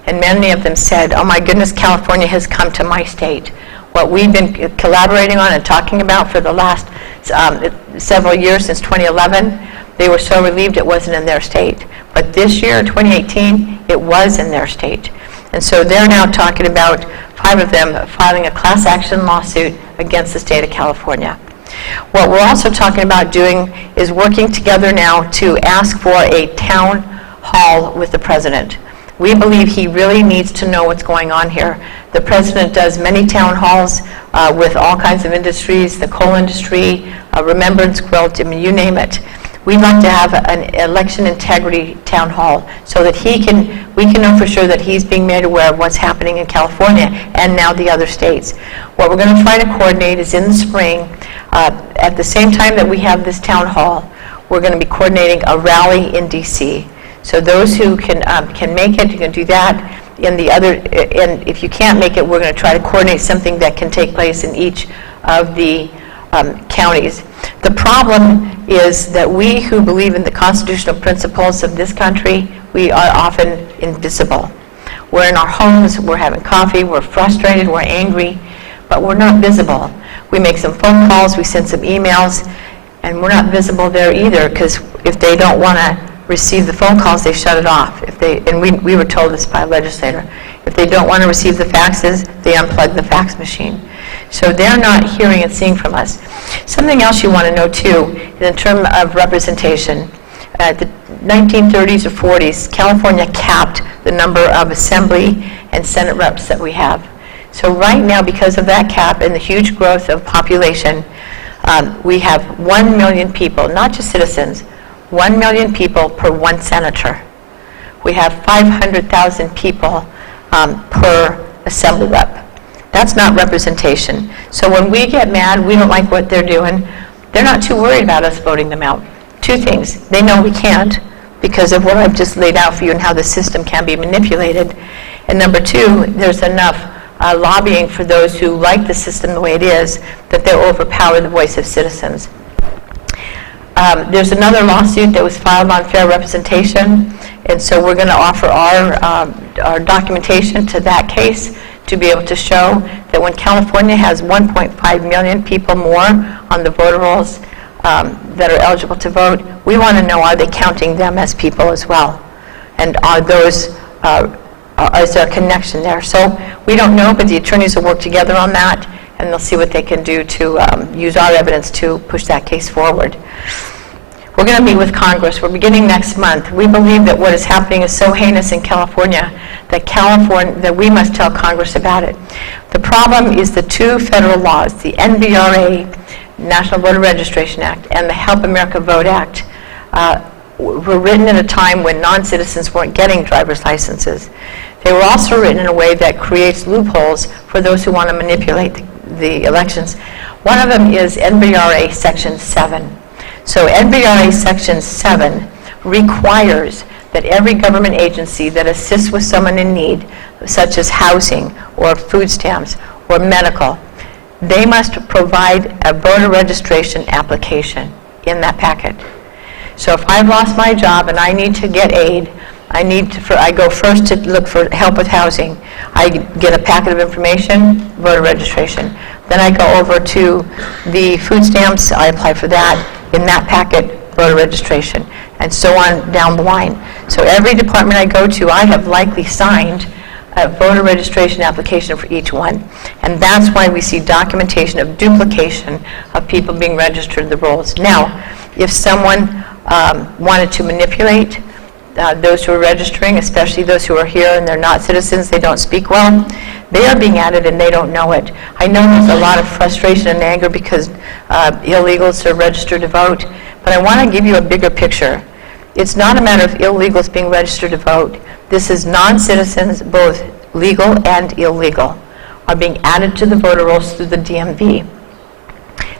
And many of them said, oh my goodness, California has come to my state. What we've been collaborating on and talking about for the last several years, since 2011, they were so relieved it wasn't in their state. But this year, 2018, it was in their state. And so they're now talking about 5 of them filing a class action lawsuit against the state of California. What we're also talking about doing is working together now to ask for a town hall with the president. We believe he really needs to know what's going on here. The president does many town halls with all kinds of industries, the coal industry, Remembrance Quilt, I mean, you name it. We'd like to have an election integrity town hall so that we can know for sure that he's being made aware of what's happening in California and now the other states. What we're going to try to coordinate is in the spring, at the same time that we have this town hall, we're going to be coordinating a rally in D.C. So those who can make it, you can do that. And if you can't make it, we're going to try to coordinate something that can take place in each of the counties. The problem is that we who believe in the constitutional principles of this country, we are often invisible. We're in our homes, we're having coffee, we're frustrated, we're angry, but we're not visible. We make some phone calls, we send some emails, and we're not visible there either, because if they don't want to receive the phone calls, they shut it off. And we were told this by a legislator. If they don't want to receive the faxes, they unplug the fax machine. So they're not hearing and seeing from us. Something else you want to know, too, in terms of representation. At the 1930s or 40s, California capped the number of assembly and Senate reps that we have. So right now, because of that cap and the huge growth of population, we have 1 million people, not just citizens, 1 million people per 1 senator. We have 500,000 people per assembly rep. That's not representation. So when we get mad, we don't like what they're doing, they're not too worried about us voting them out. 2 things. They know we can't because of what I've just laid out for you and how the system can be manipulated. And number 2, there's enough lobbying for those who like the system the way it is that they'll overpower the voice of citizens. There's another lawsuit that was filed on fair representation, and so we're going to offer our documentation to that case to be able to show that when California has 1.5 million people more on the voter rolls that are eligible to vote, we want to know, are they counting them as people as well? And is there a connection there? So we don't know, but the attorneys will work together on that, and they'll see what they can do to use our evidence to push that case forward. We're going to meet with Congress. We're beginning next month. We believe that what is happening is so heinous in California that we must tell Congress about it. The problem is the 2 federal laws, the NVRA, National Voter Registration Act, and the Help America Vote Act, were written at a time when non-citizens weren't getting driver's licenses. They were also written in a way that creates loopholes for those who want to manipulate the elections. One of them is NVRA Section 7. So NVRA Section 7 requires that every government agency that assists with someone in need, such as housing or food stamps or medical, they must provide a voter registration application in that packet. So if I've lost my job and I need to get aid, I go first to look for help with housing. I get a packet of information, voter registration. Then I go over to the food stamps, I apply for that. In that packet, voter registration, and so on down the line. So every department I go to, I have likely signed a voter registration application for each one. And that's why we see documentation of duplication of people being registered in the rolls. Now, if someone wanted to manipulate those who are registering, especially those who are here and they're not citizens, they don't speak well, they are being added and they don't know it. I know there's a lot of frustration and anger because illegals are registered to vote, but I want to give you a bigger picture. It's not a matter of illegals being registered to vote. This is non-citizens, both legal and illegal, are being added to the voter rolls through the DMV.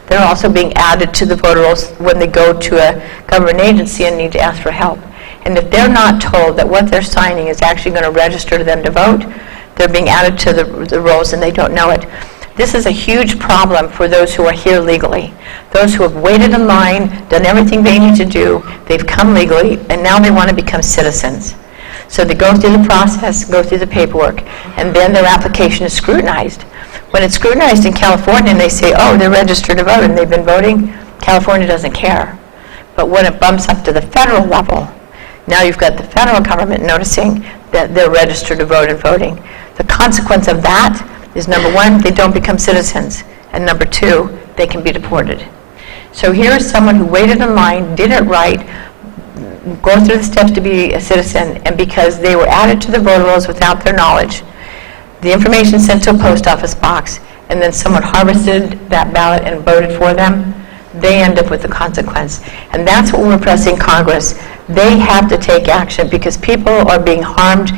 They're also being added to the voter rolls when they go to a government agency and need to ask for help. And if they're not told that what they're signing is actually going to register them to vote, they're being added to the rolls and they don't know it. This is a huge problem for those who are here legally. Those who have waited in line, done everything they need to do, they've come legally, and now they want to become citizens. So they go through the process, go through the paperwork, and then their application is scrutinized. When it's scrutinized in California and they say, oh, they're registered to vote and they've been voting, California doesn't care. But when it bumps up to the federal level, now you've got the federal government noticing that they're registered to vote and voting. The consequence of that is, number one, they don't become citizens, and number two, they can be deported. So here is someone who waited in line, did it right, go through the steps to be a citizen, and because they were added to the voter rolls without their knowledge, the information sent to a post office box, and then someone harvested that ballot and voted for them, they end up with the consequence. And that's what we're pressing Congress. They have to take action because people are being harmed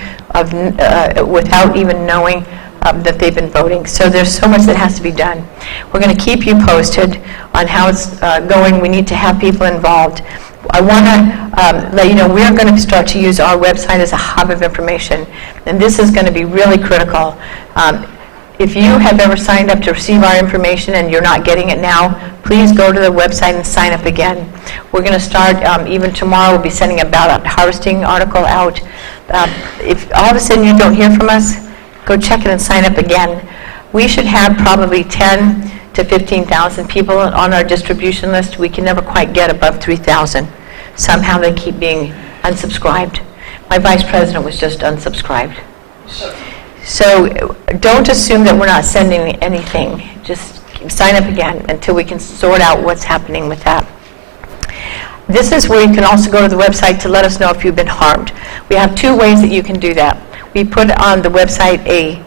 without even knowing that they've been voting. So there's so much that has to be done. We're going to keep you posted on how it's going. We need to have people involved. I want to let you know we're going to start to use our website as a hub of information, and this is going to be really critical. If you have ever signed up to receive our information and you're not getting it now, please go to the website and sign up again. We're going to start, even tomorrow, we'll be sending a ballot harvesting article out. If all of a sudden you don't hear from us, go check it and sign up again. We should have probably 10 to 15,000 people on our distribution list. We can never quite get above 3,000. Somehow they keep being unsubscribed. My vice president was just unsubscribed. So don't assume that we're not sending anything. Just sign up again until we can sort out what's happening with that. This is where you can also go to the website to let us know if you've been harmed. We have two ways that you can do that. We put on the website a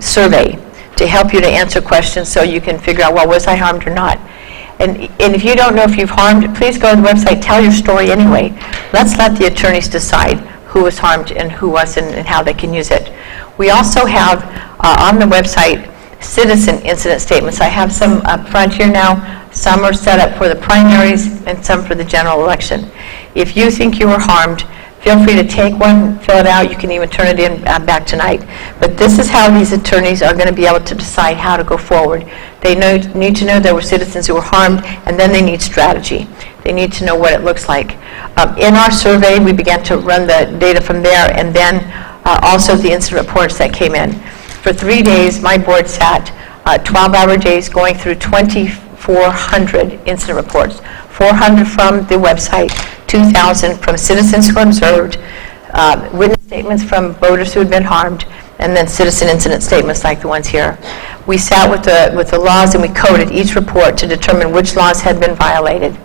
survey to help you to answer questions so you can figure out, well, was I harmed or not? And if you don't know if you've harmed, please go to the website, tell your story anyway. Let's let the attorneys decide who was harmed and who wasn't and how they can use it. We also have on the website citizen incident statements. I have some up front here now. Some are set up for the primaries and some for the general election. If you think you were harmed, feel free to take one, fill it out. You can even turn it in back tonight. But this is how these attorneys are going to be able to decide how to go forward. They need to know there were citizens who were harmed, and then they need strategy. They need to know what it looks like. In our survey, we began to run the data from there, and then also the incident reports that came in. For 3 days, my board sat 12-hour days going through 2,400 incident reports, 400 from the website, 2,000 from citizens who observed, witness statements from voters who had been harmed, and then citizen incident statements like the ones here. We sat with the laws and we coded each report to determine which laws had been violated.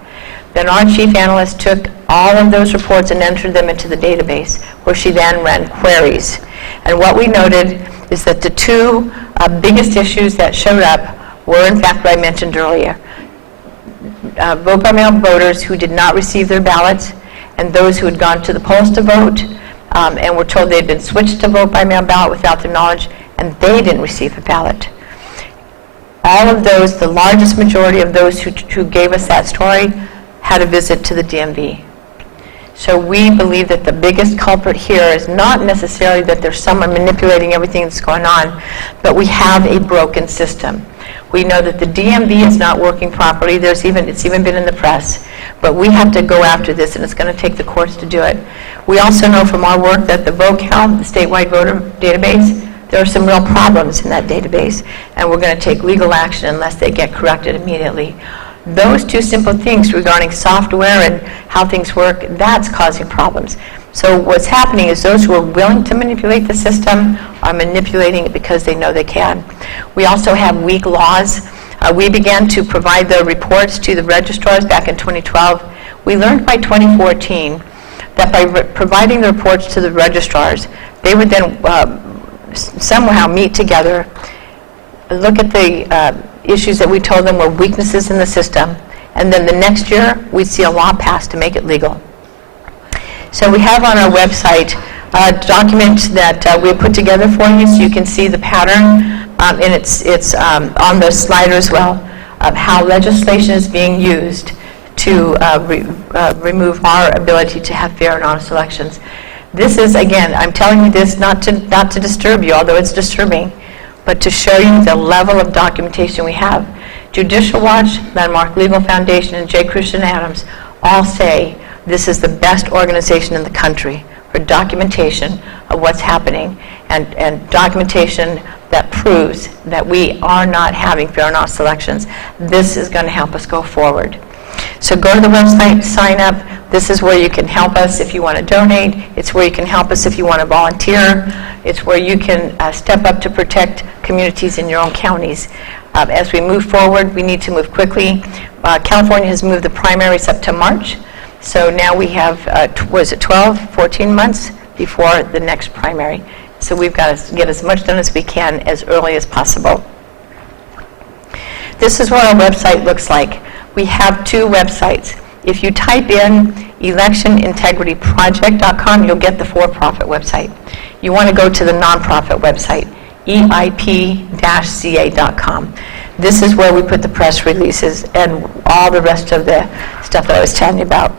Then our chief analyst took all of those reports and entered them into the database, where she then ran queries. And what we noted is that the two biggest issues that showed up were, in fact, what I mentioned earlier. Vote-by-mail voters who did not receive their ballots, and those who had gone to the polls to vote and were told they'd been switched to vote-by-mail ballot without their knowledge, and they didn't receive a ballot. All of those, the largest majority of those who gave us that story, had a visit to the DMV. So we believe that the biggest culprit here is not necessarily that there's someone manipulating everything that's going on, but we have a broken system. We know that the DMV is not working properly. It's even been in the press. But we have to go after this, and it's going to take the courts to do it. We also know from our work that the VoteCount, the statewide voter database, there are some real problems in that database, and we're going to take legal action unless they get corrected immediately. Those two simple things regarding software and how things work, that's causing problems. So what's happening is those who are willing to manipulate the system are manipulating it because they know they can. We also have weak laws. We began to provide the reports to the registrars back in 2012. We learned by 2014 that by providing the reports to the registrars, they would then somehow meet together, look at the issues that we told them were weaknesses in the system, and then the next year we'd see a law passed to make it legal. So we have on our website a document that we put together for you so you can see the pattern, and it's on the slider as well, of how legislation is being used to remove our ability to have fair and honest elections. This is, again, I'm telling you this not to disturb you, although it's disturbing, but to show you the level of documentation we have. Judicial Watch, Landmark Legal Foundation, and J. Christian Adams all say this is the best organization in the country for documentation of what's happening and documentation that proves that we are not having fair and honest elections. This is going to help us go forward. So go to the website, sign up. This is where you can help us if you want to donate. It's where you can help us if you want to volunteer. It's where you can step up to protect communities in your own counties. As we move forward, we need to move quickly. California has moved the primaries up to March. So now we have, 14 months before the next primary. So we've got to get as much done as we can as early as possible. This is what our website looks like. We have two websites. If you type in electionintegrityproject.com, you'll get the for-profit website. You want to go to the nonprofit website, EIPCa.com. This is where we put the press releases and all the rest of the stuff that I was telling you about.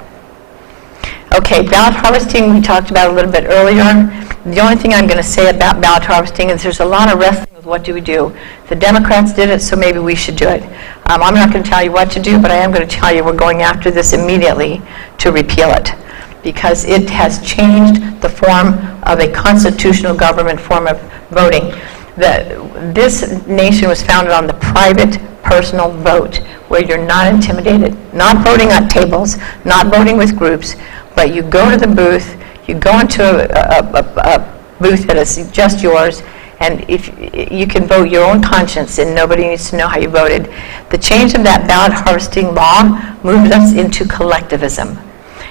Okay, ballot harvesting we talked about a little bit earlier. The only thing I'm going to say about ballot harvesting is there's a lot of wrestling with what do we do. The Democrats did it, so maybe we should do it. I'm not going to tell you what to do, but I am going to tell you we're going after this immediately to repeal it, because it has changed the form of a constitutional government form of voting. This nation was founded on the private, personal vote, where you're not intimidated, not voting on tables, not voting with groups, but you go to the booth, you go into a booth that is just yours, and if you can vote your own conscience, and nobody needs to know how you voted. The change of that ballot harvesting law moved us into collectivism.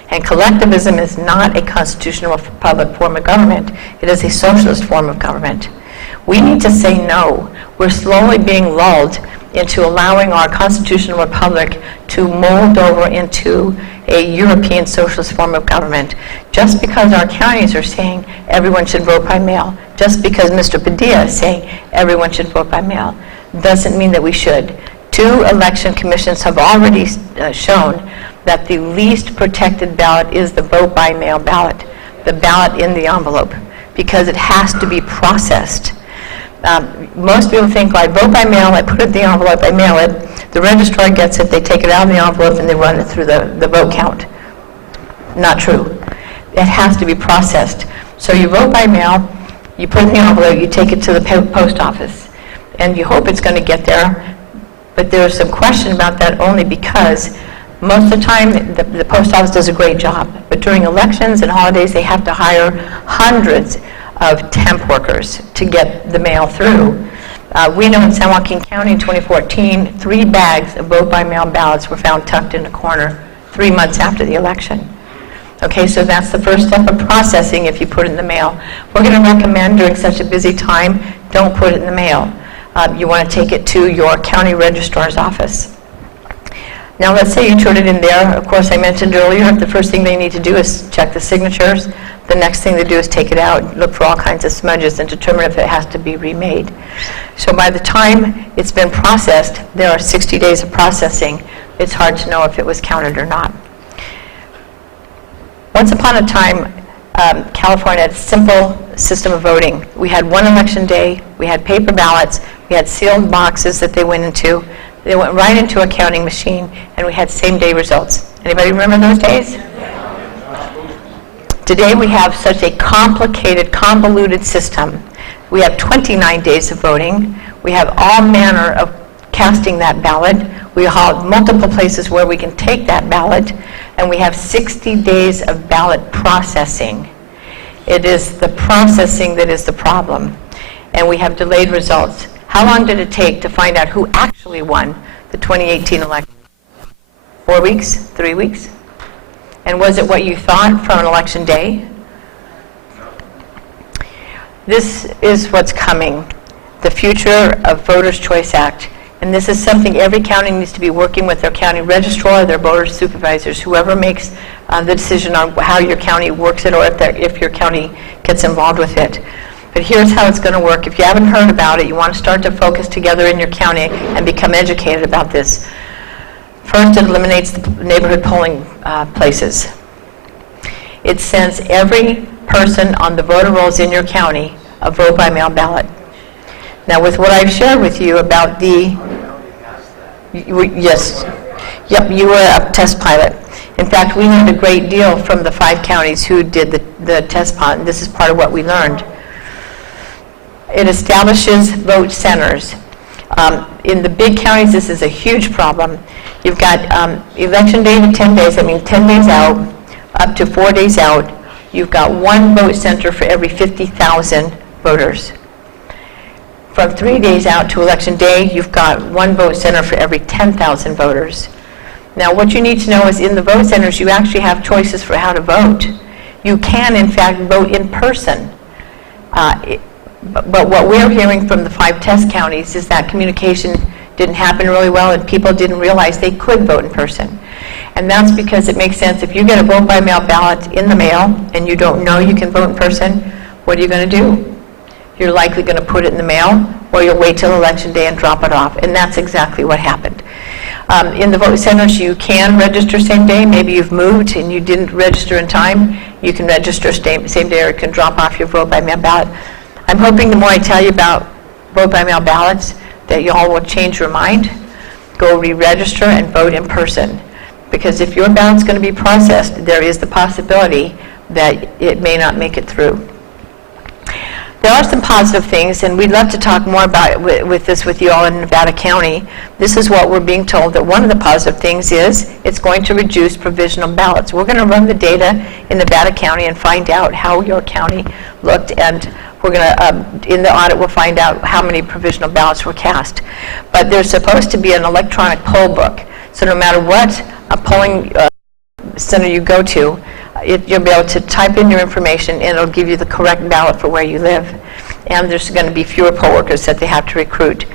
And collectivism is not a constitutional republic form of government. It is a socialist form of government. We need to say no. We're slowly being lulled into allowing our constitutional republic to mold over into a European socialist form of government. Just because our counties are saying everyone should vote by mail, just because Mr. Padilla is saying everyone should vote by mail, doesn't mean that we should. 2 election commissions have already shown that the least protected ballot is the vote by mail ballot, the ballot in the envelope, because it has to be processed. Most people think, well, I vote by mail, I put it in the envelope, I mail it, the registrar gets it, they take it out of the envelope, and they run it through the vote count. Not true. It has to be processed. So you vote by mail, you put it in the envelope, you take it to the post office, and you hope it's going to get there, but there's some question about that only because most of the time the post office does a great job, but during elections and holidays they have to hire hundreds of temp workers to get the mail through. We know in San Joaquin County in 2014, 3 bags of vote-by-mail ballots were found tucked in a corner 3 months after the election. Okay, so that's the first step of processing if you put it in the mail. We're going to recommend during such a busy time, don't put it in the mail. You want to take it to your county registrar's office. Now let's say you turn it in there. Of course, I mentioned earlier, the first thing they need to do is check the signatures. The next thing they do is take it out, look for all kinds of smudges, and determine if it has to be remade. So by the time it's been processed, there are 60 days of processing. It's hard to know if it was counted or not. Once upon a time, California had a simple system of voting. We had one election day, we had paper ballots, we had sealed boxes that they went into. They went right into a counting machine, and we had same-day results. Anybody remember those days? Today we have such a complicated, convoluted system. We have 29 days of voting. We have all manner of casting that ballot. We have multiple places where we can take that ballot, and we have 60 days of ballot processing. It is the processing that is the problem, and we have delayed results. How long did it take to find out who actually won the 2018 election? 4 weeks? 3 weeks? And was it what you thought from an election day? This is what's coming, the Future of Voters' Choice Act. And this is something every county needs to be working with their county registrar, their voter supervisors, whoever makes the decision on how your county works it, or if your county gets involved with it. But here's how it's going to work. If you haven't heard about it, you want to start to focus together in your county and become educated about this. First, it eliminates the neighborhood polling places. It sends every person on the voter rolls in your county a vote-by-mail ballot. Now, with what I've shared with you about yes, yep, you were a test pilot. In fact, we learned a great deal from the 5 counties who did the test pilot, and this is part of what we learned. It establishes vote centers. In the big counties, this is a huge problem. You've got election day to 10 days, 10 days out, up to 4 days out. You've got 1 vote center for every 50,000 voters. From 3 days out to election day, you've got 1 vote center for every 10,000 voters. Now, what you need to know is in the vote centers, you actually have choices for how to vote. You can, in fact, vote in person. But what we're hearing from the 5 test counties is that communication didn't happen really well, and people didn't realize they could vote in person. And that's because it makes sense. If you get a vote-by-mail ballot in the mail and you don't know you can vote in person, what are you going to do? You're likely going to put it in the mail, or you'll wait till election day and drop it off. And that's exactly what happened. In the vote centers, you can register same day. Maybe you've moved and you didn't register in time. You can register same day, or you can drop off your vote-by-mail ballot. I'm hoping the more I tell you about vote-by-mail ballots, that you all will change your mind, go re-register, and vote in person. Because if your ballot's going to be processed, there is the possibility that it may not make it through. There are some positive things, and we'd love to talk more about it with you all in Nevada County. This is what we're being told, that one of the positive things is it's going to reduce provisional ballots. We're going to run the data in Nevada County and find out how your county looked, and we're going to, in the audit, we'll find out how many provisional ballots were cast. But there's supposed to be an electronic poll book, so no matter what a polling center you go to, you'll be able to type in your information and it'll give you the correct ballot for where you live. And there's going to be fewer poll workers that they have to recruit.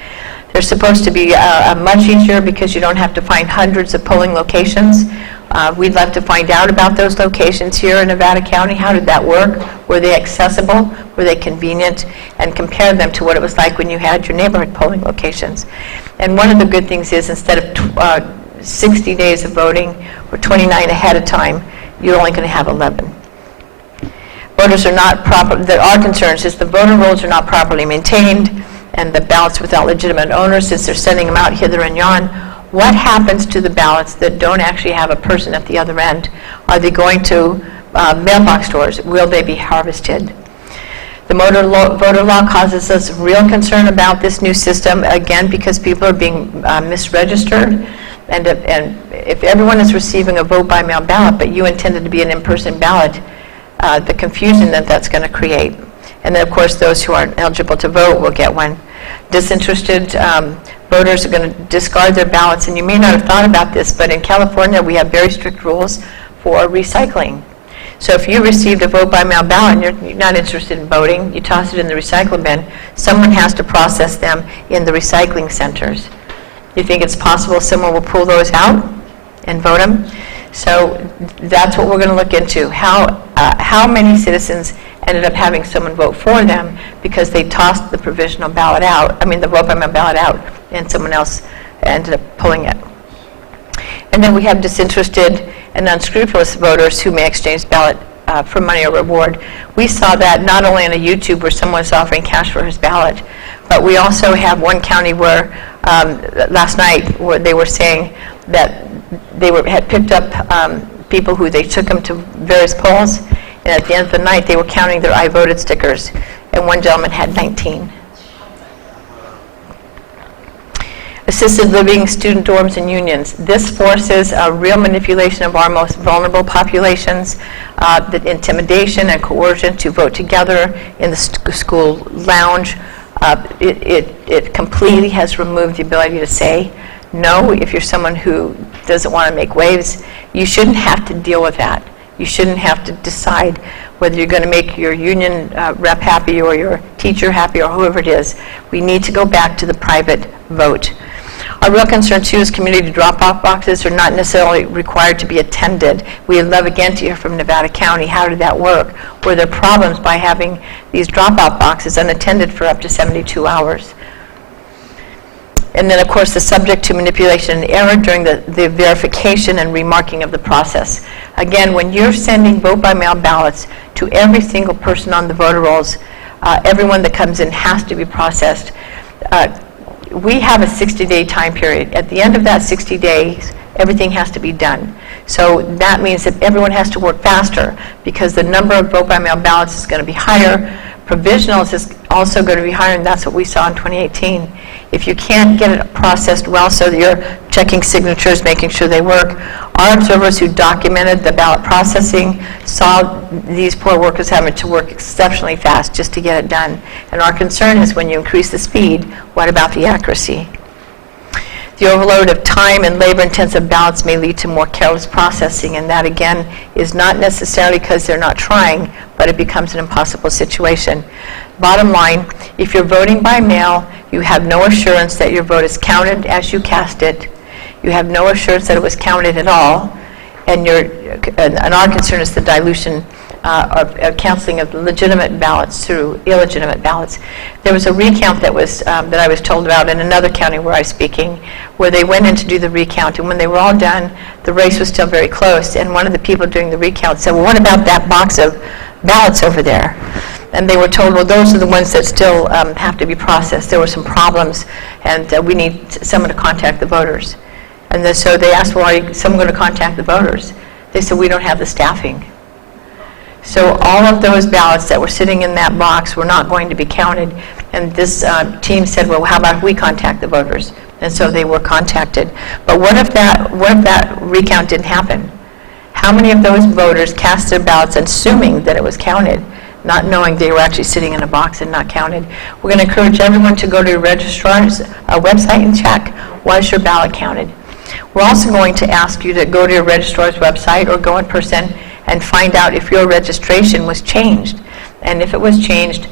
They're supposed to be much easier because you don't have to find hundreds of polling locations. We'd love to find out about those locations here in Nevada County. How did that work? Were they accessible? Were they convenient? And compare them to what it was like when you had your neighborhood polling locations. And one of the good things is instead of 60 days of voting or 29 ahead of time, you're only going to have 11. Voters are not proper. There are concerns is the voter rolls are not properly maintained, and the ballots without legitimate owners, since they're sending them out hither and yon. What happens to the ballots that don't actually have a person at the other end? Are they going to mailbox stores? Will they be harvested? The voter law causes us real concern about this new system, again, because people are being misregistered. And if everyone is receiving a vote-by-mail ballot, but you intended to be an in-person ballot, the confusion that that's going to create. And then, of course, those who aren't eligible to vote will get one. Disinterested voters are going to discard their ballots. And you may not have thought about this, but in California, we have very strict rules for recycling. So if you received a vote-by-mail ballot and you're not interested in voting, you toss it in the recycle bin, someone has to process them in the recycling centers. You think it's possible someone will pull those out and vote them? So that's what we're going to look into. How many citizens ended up having someone vote for them because they tossed the provisional ballot out, the vote-by-mail ballot out, and someone else ended up pulling it. And then we have disinterested and unscrupulous voters who may exchange ballot for money or reward. We saw that not only on a YouTube where someone was offering cash for his ballot, but we also have one county where last night where they were saying that they had picked up people who they took them to various polls, and at the end of the night they were counting their I voted stickers, and one gentleman had 19. Assisted living, student dorms, and unions. This forces a real manipulation of our most vulnerable populations, the intimidation and coercion to vote together in the school lounge, It completely has removed the ability to say no. If you're someone who doesn't want to make waves, you shouldn't have to deal with that. You shouldn't have to decide whether you're going to make your union rep happy or your teacher happy or whoever it is. We need to go back to the private vote. Our real concern, too, is community drop-off boxes are not necessarily required to be attended. We would love, again, to hear from Nevada County. How did that work? Were there problems by having these drop-off boxes unattended for up to 72 hours? And then, of course, the subject to manipulation and error during the verification and remarking of the process. Again, when you're sending vote-by-mail ballots to every single person on the voter rolls, everyone that comes in has to be processed. We have a 60-day time period. At the end of that 60 days, everything has to be done. So that means that everyone has to work faster because the number of vote-by-mail ballots is going to be higher. Provisionals is also going to be higher, and that's what we saw in 2018. If you can't get it processed well so that you're checking signatures, making sure they work, our observers who documented the ballot processing saw these poor workers having to work exceptionally fast just to get it done. And our concern is when you increase the speed, what about the accuracy? The overload of time and labor-intensive ballots may lead to more careless processing, and that, again, is not necessarily because they're not trying, but it becomes an impossible situation. Bottom line, if you're voting by mail, you have no assurance that your vote is counted as you cast it. You have no assurance that it was counted at all, and our concern is the dilution of canceling of legitimate ballots through illegitimate ballots. There was a recount that I was told about in another county where I was speaking, where they went in to do the recount, and when they were all done, the race was still very close, and one of the people doing the recount said, well, what about that box of ballots over there? And they were told, well, those are the ones that still have to be processed. There were some problems, and we need someone to contact the voters. And so they asked, well, are someone going to contact the voters? They said, we don't have the staffing. So all of those ballots that were sitting in that box were not going to be counted. And this team said, well, how about if we contact the voters? And so they were contacted. But what if that recount didn't happen? How many of those voters cast their ballots assuming that it was counted, not knowing they were actually sitting in a box and not counted? We're going to encourage everyone to go to your registrar's website and check, was your ballot counted? We're also going to ask you to go to your registrar's website or go in person and find out if your registration was changed. And if it was changed,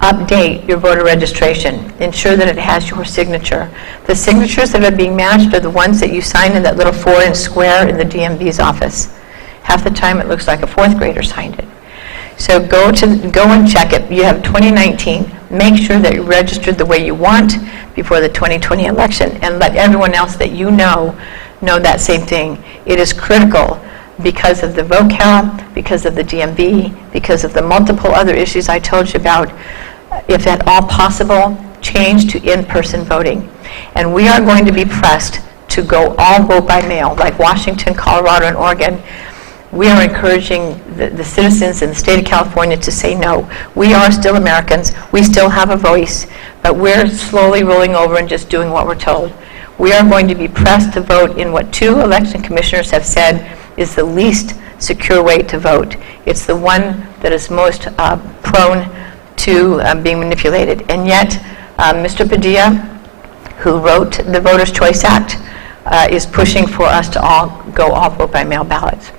update your voter registration. Ensure that it has your signature. The signatures that are being matched are the ones that you sign in that little 4-inch square in the DMV's office. Half the time it looks like a fourth grader signed it. So go and check it. You have 2019. Make sure that you're registered the way you want before the 2020 election, and let everyone else that you know that same thing. It is critical because of the vote count, because of the DMV, because of the multiple other issues I told you about. If at all possible, change to in-person voting. And we are going to be pressed to go all vote by mail, like Washington, Colorado, and Oregon. We are encouraging the citizens in the state of California to say no. We are still Americans. We still have a voice, but we're slowly rolling over and just doing what we're told. We are going to be pressed to vote in what 2 election commissioners have said is the least secure way to vote. It's the one that is most prone to being manipulated. And yet, Mr. Padilla, who wrote the Voters' Choice Act, is pushing for us to all vote by mail ballots.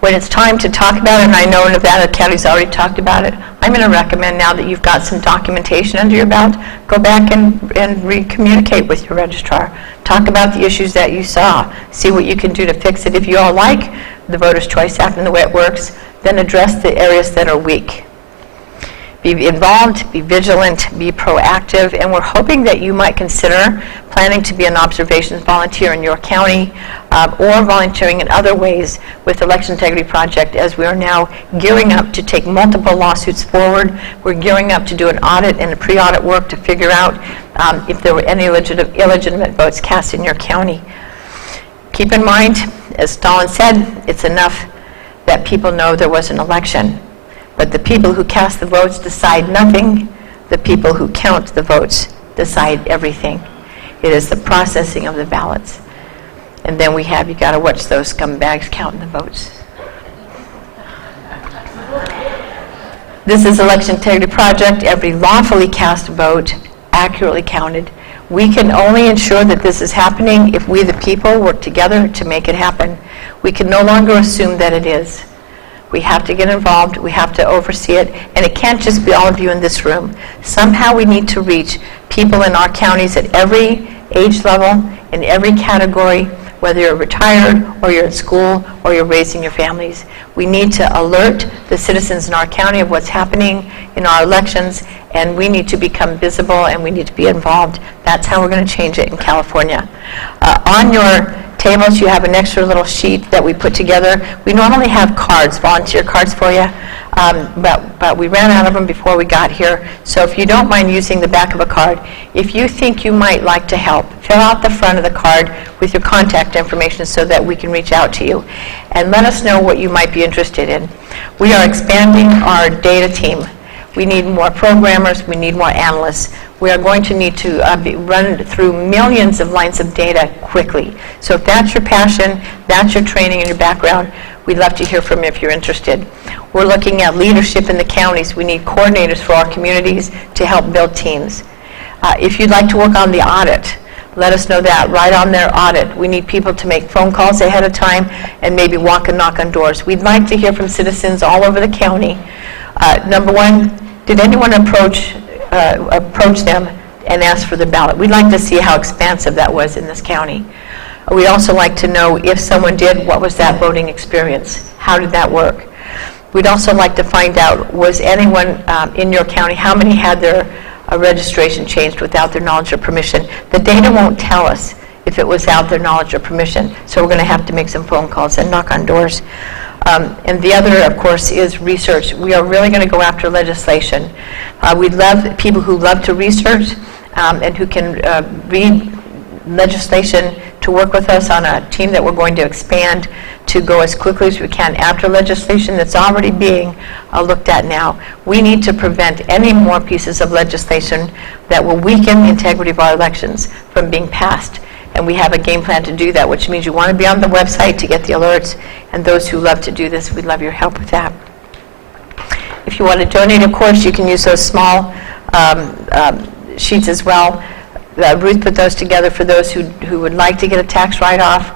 When it's time to talk about it, and I know Nevada County's already talked about it, I'm going to recommend now that you've got some documentation under your belt, go back and re-communicate with your registrar. Talk about the issues that you saw. See what you can do to fix it. If you all like the Voters' Choice Act and the way it works, then address the areas that are weak. Be involved, be vigilant, be proactive, and we're hoping that you might consider planning to be an observations volunteer in your county or volunteering in other ways with the Election Integrity Project, as we are now gearing up to take multiple lawsuits forward. We're gearing up to do an audit and a pre-audit work to figure out if there were any illegitimate votes cast in your county. Keep in mind, as Stalin said, it's enough that people know there was an election. But the people who cast the votes decide nothing. The people who count the votes decide everything. It is the processing of the ballots. And then you got to watch those scumbags counting the votes. This is Election Integrity Project, every lawfully cast vote accurately counted. We can only ensure that this is happening if we, the people, work together to make it happen. We can no longer assume that it is. We have to get involved, we have to oversee it, and it can't just be all of you in this room. Somehow we need to reach people in our counties at every age level, in every category, whether you're retired, or you're in school, or you're raising your families. We need to alert the citizens in our county of what's happening in our elections, and we need to become visible, and we need to be involved. That's how we're going to change it in California. On your tables, you have an extra little sheet that we put together. We normally have cards, volunteer cards for you, but we ran out of them before we got here. So if you don't mind using the back of a card, if you think you might like to help, fill out the front of the card with your contact information so that we can reach out to you. And let us know what you might be interested in. We are expanding our data team. We need more programmers, we need more analysts. We are going to need to run through millions of lines of data quickly. So if that's your passion, that's your training and your background, we'd love to hear from you if you're interested. We're looking at leadership in the counties. We need coordinators for our communities to help build teams. If you'd like to work on the audit, let us know that right on their audit. We need people to make phone calls ahead of time and maybe walk and knock on doors. We'd like to hear from citizens all over the county. Number one, did anyone approach them and ask for the ballot? We'd like to see how expansive that was in this county. We'd also like to know if someone did, what was that voting experience? How did that work? We'd also like to find out, was anyone in your county, how many had their registration changed without their knowledge or permission? The data won't tell us if it was without their knowledge or permission, so we're going to have to make some phone calls and knock on doors. And the other, of course, is research. We are really going to go after legislation. We'd love people who love to research and who can read legislation to work with us on a team that we're going to expand to go as quickly as we can after legislation that's already being looked at now. We need to prevent any more pieces of legislation that will weaken the integrity of our elections from being passed. And we have a game plan to do that, which means you want to be on the website to get the alerts. And those who love to do this, we'd love your help with that. If you want to donate, of course, you can use those small sheets as well. Ruth put those together for those who would like to get a tax write-off.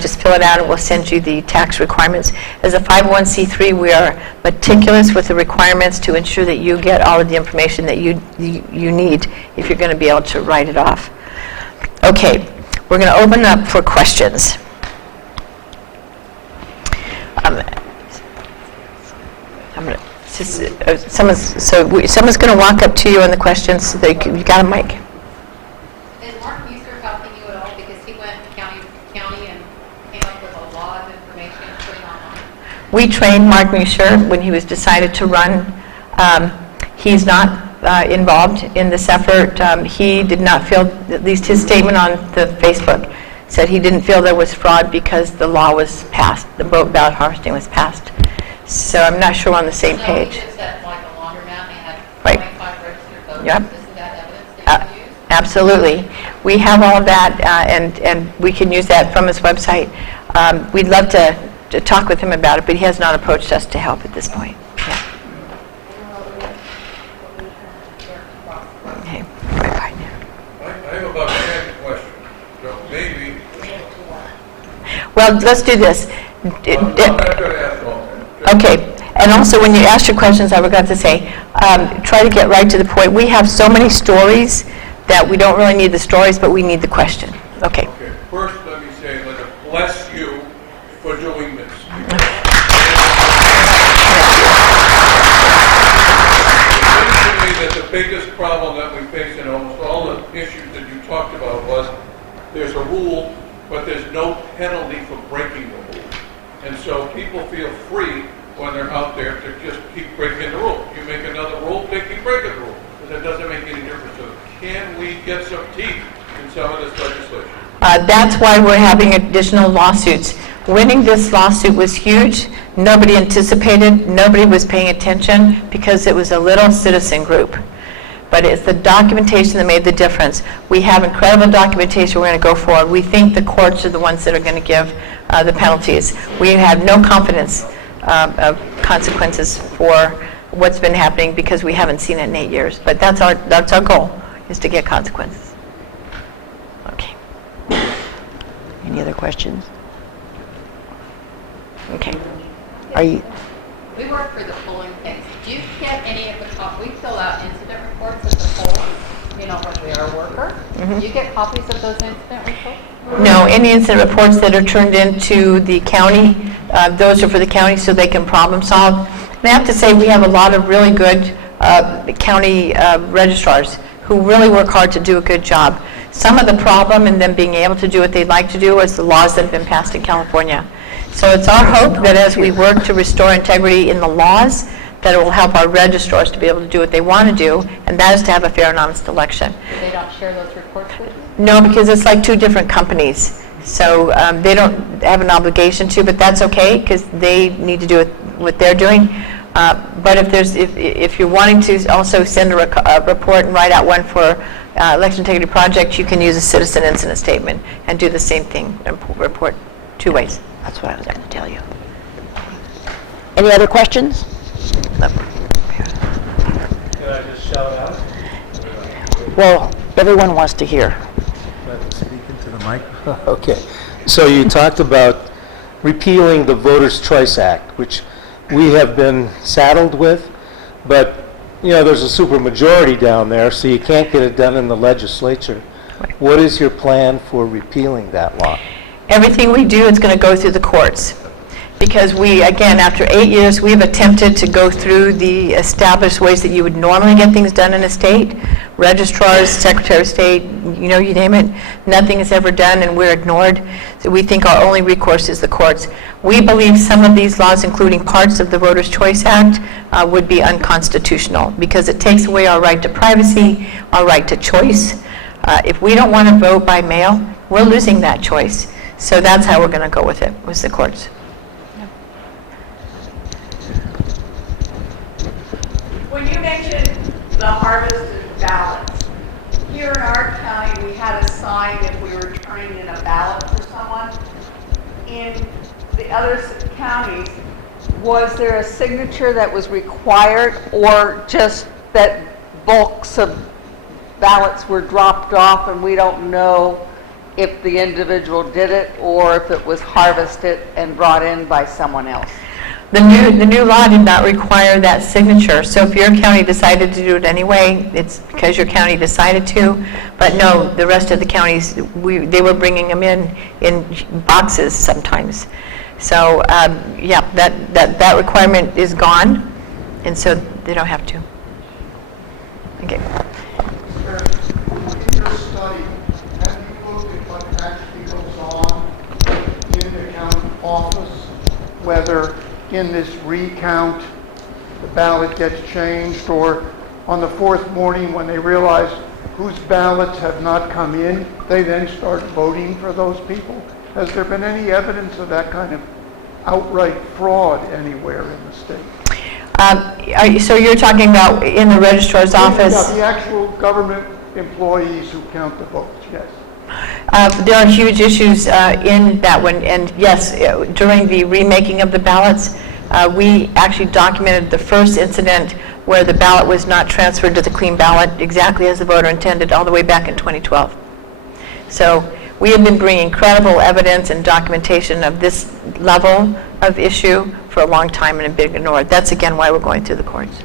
Just fill it out and we'll send you the tax requirements. As a 501c3, we are meticulous with the requirements to ensure that you get all of the information that you need if you're going to be able to write it off. Okay. We're going to open up for questions. Someone's going to walk up to you on the questions. So you got a mic. Is Mark Muser helping you at all? Because he went county to county and came up with a lot of information and put it online. We trained Mark Muser when he was decided to run. He's not involved in this effort. He did not feel, at least his statement on the Facebook said he didn't feel there was fraud because the law was passed, the ballot harvesting was passed. So I'm not sure we're on the same page. So he just said like a laundromat and they had Right. 25 registered voters. Yep. Isn't that evidence that you use? Absolutely. We have all of that and we can use that from his website. We'd love to talk with him about it, but he has not approached us to help at this point. Yeah. Okay. Bye-bye. I have about 10 questions, so maybe, Well, let's do this. I'm not going to ask all of them. Okay, and also when you ask your questions, I forgot to say, try to get right to the point. We have so many stories that we don't really need the stories, but we need the question. Okay. Okay, first let me say, let us bless you for doing this. It seems to me that the biggest problem that we face in almost all the issues that you talked about was there's a rule, but there's no penalty for breaking the rule. And so people feel free when they're out there to just keep breaking the rule. You make another rule, they keep breaking the rule. Because it doesn't make any difference. So can we get some teeth in some of this legislation? That's why we're having additional lawsuits. Winning this lawsuit was huge. Nobody anticipated, nobody was paying attention because it was a little citizen group. But it's the documentation that made the difference. We have incredible documentation. We're going to go forward. We think the courts are the ones that are going to give the penalties. We have no confidence of consequences for what's been happening because we haven't seen it in 8 years. But that's our goal, is to get consequences. Okay. Any other questions? Okay. Are you, We work for the polling things. Do you get any of the we fill out incident reports at the poll, you know, when we are a worker? Do you get copies of those incident reports? No, any incident reports that are turned into the county, those are for the county so they can problem solve. And I have to say, we have a lot of really good county registrars who really work hard to do a good job. Some of the problem in them being able to do what they'd like to do is the laws that have been passed in California. So it's our hope that as we work to restore integrity in the laws, that it will help our registrars to be able to do what they want to do, and that is to have a fair and honest election. They don't share those reports with you? No, because it's like 2 different companies. So they don't have an obligation to, but that's okay, because they need to do what they're doing. But if you're wanting to also send a report and write out one for Election Integrity Project, you can use a citizen incident statement and do the same thing, and report 2 ways. that's what I was going to tell you. Any other questions? Can I just shout out? Well, everyone wants to hear. Speak into the mic. Okay. So you talked about repealing the Voters' Choice Act, which we have been saddled with, but, you know, there's a supermajority down there, so you can't get it done in the legislature. Right. What is your plan for repealing that law? Everything we do is going to go through the courts. Because we, again, after 8 years, we've attempted to go through the established ways that you would normally get things done in a state. Registrars, Secretary of State, you know, you name it. Nothing is ever done, and we're ignored. So we think our only recourse is the courts. We believe some of these laws, including parts of the Voters' Choice Act, would be unconstitutional because it takes away our right to privacy, our right to choice. If we don't want to vote by mail, we're losing that choice. So that's how we're going to go with it, with the courts. When you mentioned the harvested ballots, here in our county, we had a sign if we were turning in a ballot for someone. In the other counties, was there a signature that was required, or just that bulks of ballots were dropped off and we don't know if the individual did it or if it was harvested and brought in by someone else? The new law did not require that signature, so if your county decided to do it anyway, it's because your county decided to. But no, the rest of the counties, they were bringing them in boxes sometimes. So yeah, that requirement is gone, and so they don't have to. Okay. In your study, have you looked at what actually goes on in the county office, whether in this recount the ballot gets changed, or on the 4th morning when they realize whose ballots have not come in, they then start voting for those people? Has there been any evidence of that kind of outright fraud anywhere in the state? So you're talking about in the registrar's office? Yeah, the actual government employees who count the votes, yes. There are huge issues in that one, and yes, during the remaking of the ballots, we actually documented the first incident where the ballot was not transferred to the clean ballot exactly as the voter intended all the way back in 2012. So we have been bringing credible evidence and documentation of this level of issue for a long time and have been ignored. That's again why we're going through the courts.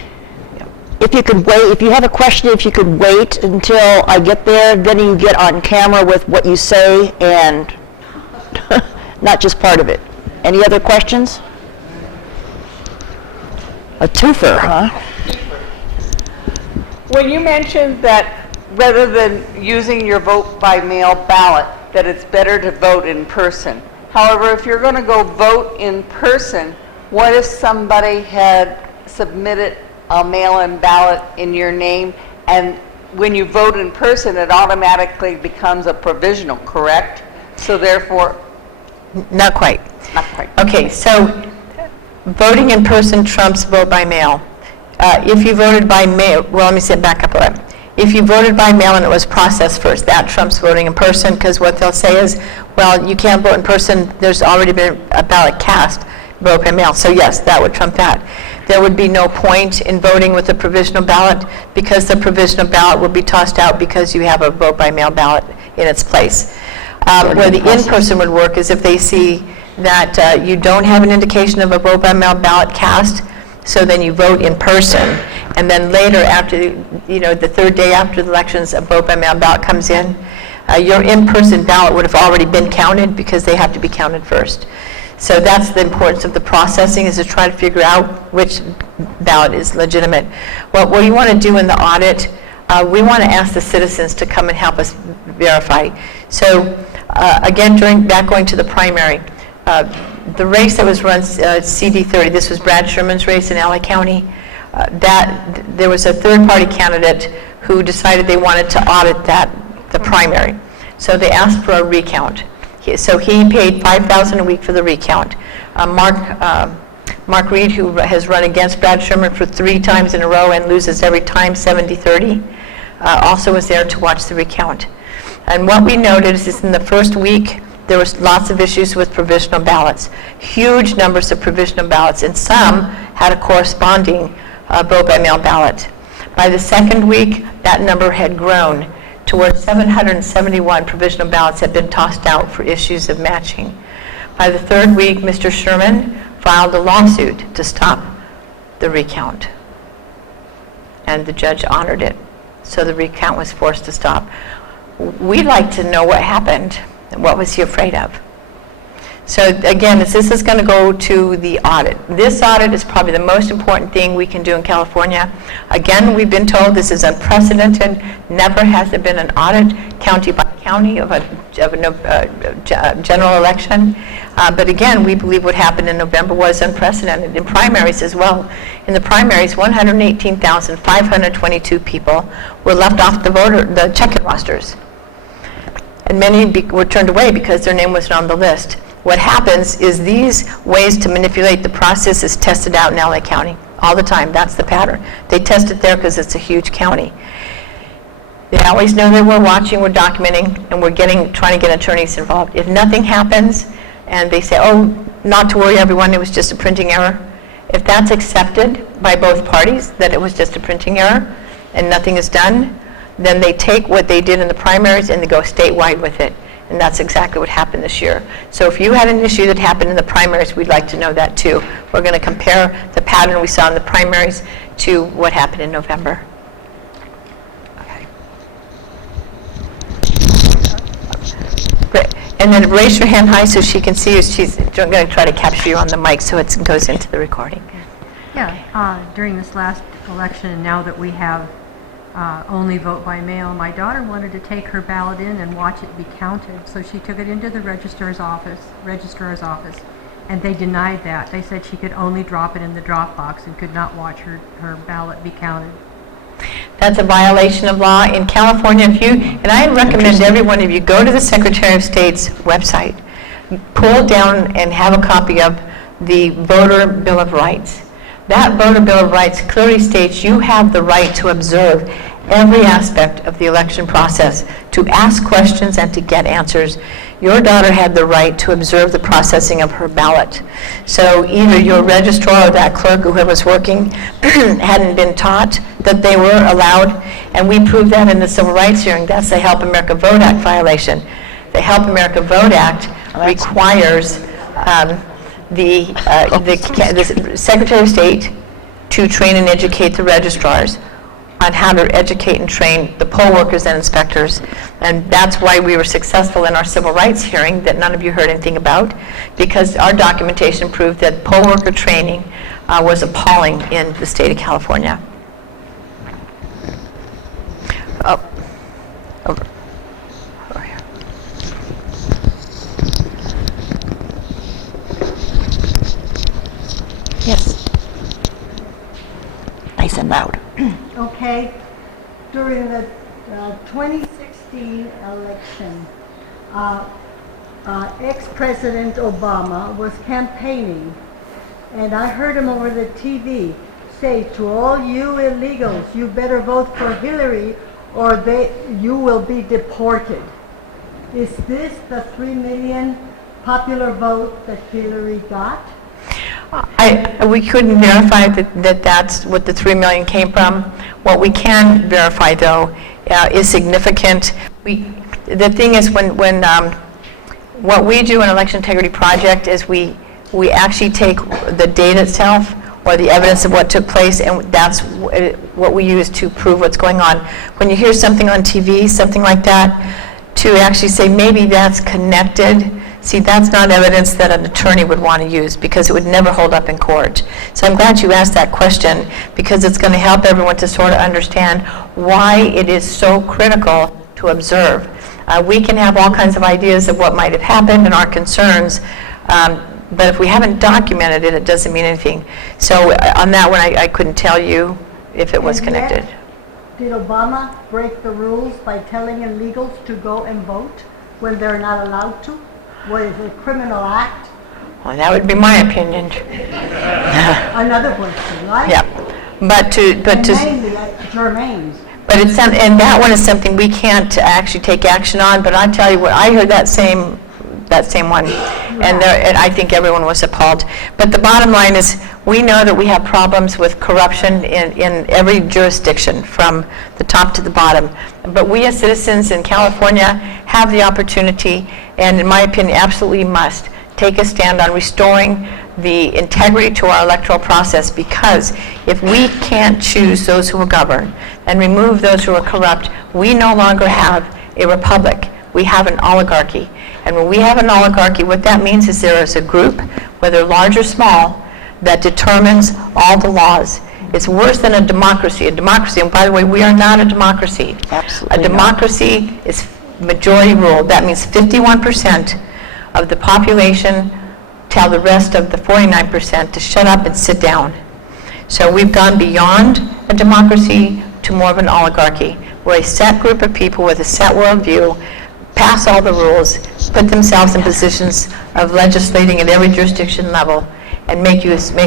If you could wait, if you have a question, if you could wait until I get there, then you get on camera with what you say and not just part of it. Any other questions? A twofer, huh? When you mentioned that rather than using your vote by mail ballot, that it's better to vote in person. However, if you're going to go vote in person, what if somebody had submitted a mail-in ballot in your name, and when you vote in person, it automatically becomes a provisional, correct? So therefore, Not quite. not quite. Okay, so voting in person trumps vote by mail. If you voted by mail, well, let me sit back up a little. If you voted by mail and it was processed first, that trumps voting in person, because what they'll say is, well, you can't vote in person, there's already been a ballot cast. vote by mail. So yes, that would trump that. There would be no point in voting with a provisional ballot because the provisional ballot would be tossed out because you have a vote by mail ballot in its place. Where the in-person would work is if they see that you don't have an indication of a vote by mail ballot cast, so then you vote in person, and then later after, the third day after the elections, a vote by mail ballot comes in. Your in-person ballot would have already been counted because they have to be counted first. So that's the importance of the processing, is to try to figure out which ballot is legitimate. What we want to do in the audit, we want to ask the citizens to come and help us verify. So again, going to the primary, the race that was run, CD30, this was Brad Sherman's race in LA County, there was a third-party candidate who decided they wanted to audit the primary. So they asked for a recount. So he paid $5,000 a week for the recount. Mark Reed, who has run against Brad Sherman for 3 times in a row and loses every time 70-30, also was there to watch the recount. And what we noticed is in the first week, there was lots of issues with provisional ballots, huge numbers of provisional ballots, and some had a corresponding vote by mail ballot. By the second week, that number had grown to where 771 provisional ballots had been tossed out for issues of matching. By the third week, Mr. Sherman filed a lawsuit to stop the recount, and the judge honored it. So the recount was forced to stop. We'd like to know what happened. What was he afraid of? So again, this is going to go to the audit. This audit is probably the most important thing we can do in California. Again, we've been told this is unprecedented. Never has there been an audit county by county of a general election. But again, we believe what happened in November was unprecedented. In primaries as well. In the primaries, 118,522 people were left off the check-in rosters. And many were turned away because their name wasn't on the list. What happens is these ways to manipulate the process is tested out in LA County all the time. That's the pattern. They test it there because it's a huge county. They always know that we're watching, we're documenting, and we're trying to get attorneys involved. If nothing happens and they say, oh, not to worry everyone, it was just a printing error. If that's accepted by both parties, that it was just a printing error and nothing is done, then they take what they did in the primaries and they go statewide with it. And that's exactly what happened this year. So if you had an issue that happened in the primaries, we'd like to know that too. We're going to compare the pattern we saw in the primaries to what happened in November. Okay. Great. And then raise your hand high so she can see you. She's going to try to capture you on the mic so it goes into the recording. Yeah, during this last election, now that we have only vote by mail, my daughter wanted to take her ballot in and watch it be counted. So she took it into the registrar's office, and they denied that. They said she could only drop it in the drop box and could not watch her ballot be counted. That's a violation of law in California. And I recommend every one of you go to the Secretary of State's website, pull it down and have a copy of the Voter Bill of Rights. That Voter Bill of Rights clearly states you have the right to observe every aspect of the election process, to ask questions and to get answers. Your daughter had the right to observe the processing of her ballot. So either your registrar or that clerk, whoever was working, hadn't been taught that they were allowed, and we proved that in the Civil Rights hearing. That's the Help America Vote Act violation. The Help America Vote Act requires the Secretary of State to train and educate the registrars on how to educate and train the poll workers and inspectors. And that's why we were successful in our civil rights hearing that none of you heard anything about, because our documentation proved that poll worker training was appalling in the state of California. Oh, over here. Yes. Nice and loud. Okay, during the 2016 election, ex-President Obama was campaigning, and I heard him over the TV say to all you illegals, you better vote for Hillary or you will be deported. Is this the 3 million popular vote that Hillary got? We couldn't verify that that's what the 3 million came from. What we can verify, though, is significant. The thing is, what we do in Election Integrity Project is we actually take the data itself or the evidence of what took place, and that's what we use to prove what's going on. When you hear something on TV, something like that, to actually say maybe that's connected, see, that's not evidence that an attorney would want to use because it would never hold up in court. So I'm glad you asked that question because it's going to help everyone to sort of understand why it is so critical to observe. We can have all kinds of ideas of what might have happened and our concerns, but if we haven't documented it, it doesn't mean anything. So on that one, I couldn't tell you if it was And yet, connected. Did Obama break the rules by telling illegals to go and vote when they're not allowed to? Was it a criminal act? Well, that would be my opinion. Another question, right? Yeah, but And to. mainly Germain's. But it's and that one is something we can't actually take action on. But I tell you what, I heard that same one, and I think everyone was appalled. But the bottom line is, we know that we have problems with corruption in every jurisdiction, from the top to the bottom. But we as citizens in California have the opportunity, and in my opinion, absolutely must take a stand on restoring the integrity to our electoral process, because if we can't choose those who will govern and remove those who are corrupt, we no longer have a republic. We have an oligarchy. And when we have an oligarchy, what that means is there is a group, whether large or small, that determines all the laws. It's worse than a democracy. A democracy, and by the way, we are not a democracy. Absolutely A not. democracy is majority rule. That means 51% of the population tell the rest of the 49% to shut up and sit down. So we've gone beyond a democracy to more of an oligarchy, where a set group of people with a set worldview pass all the rules, put themselves in positions of legislating at every jurisdiction level, and make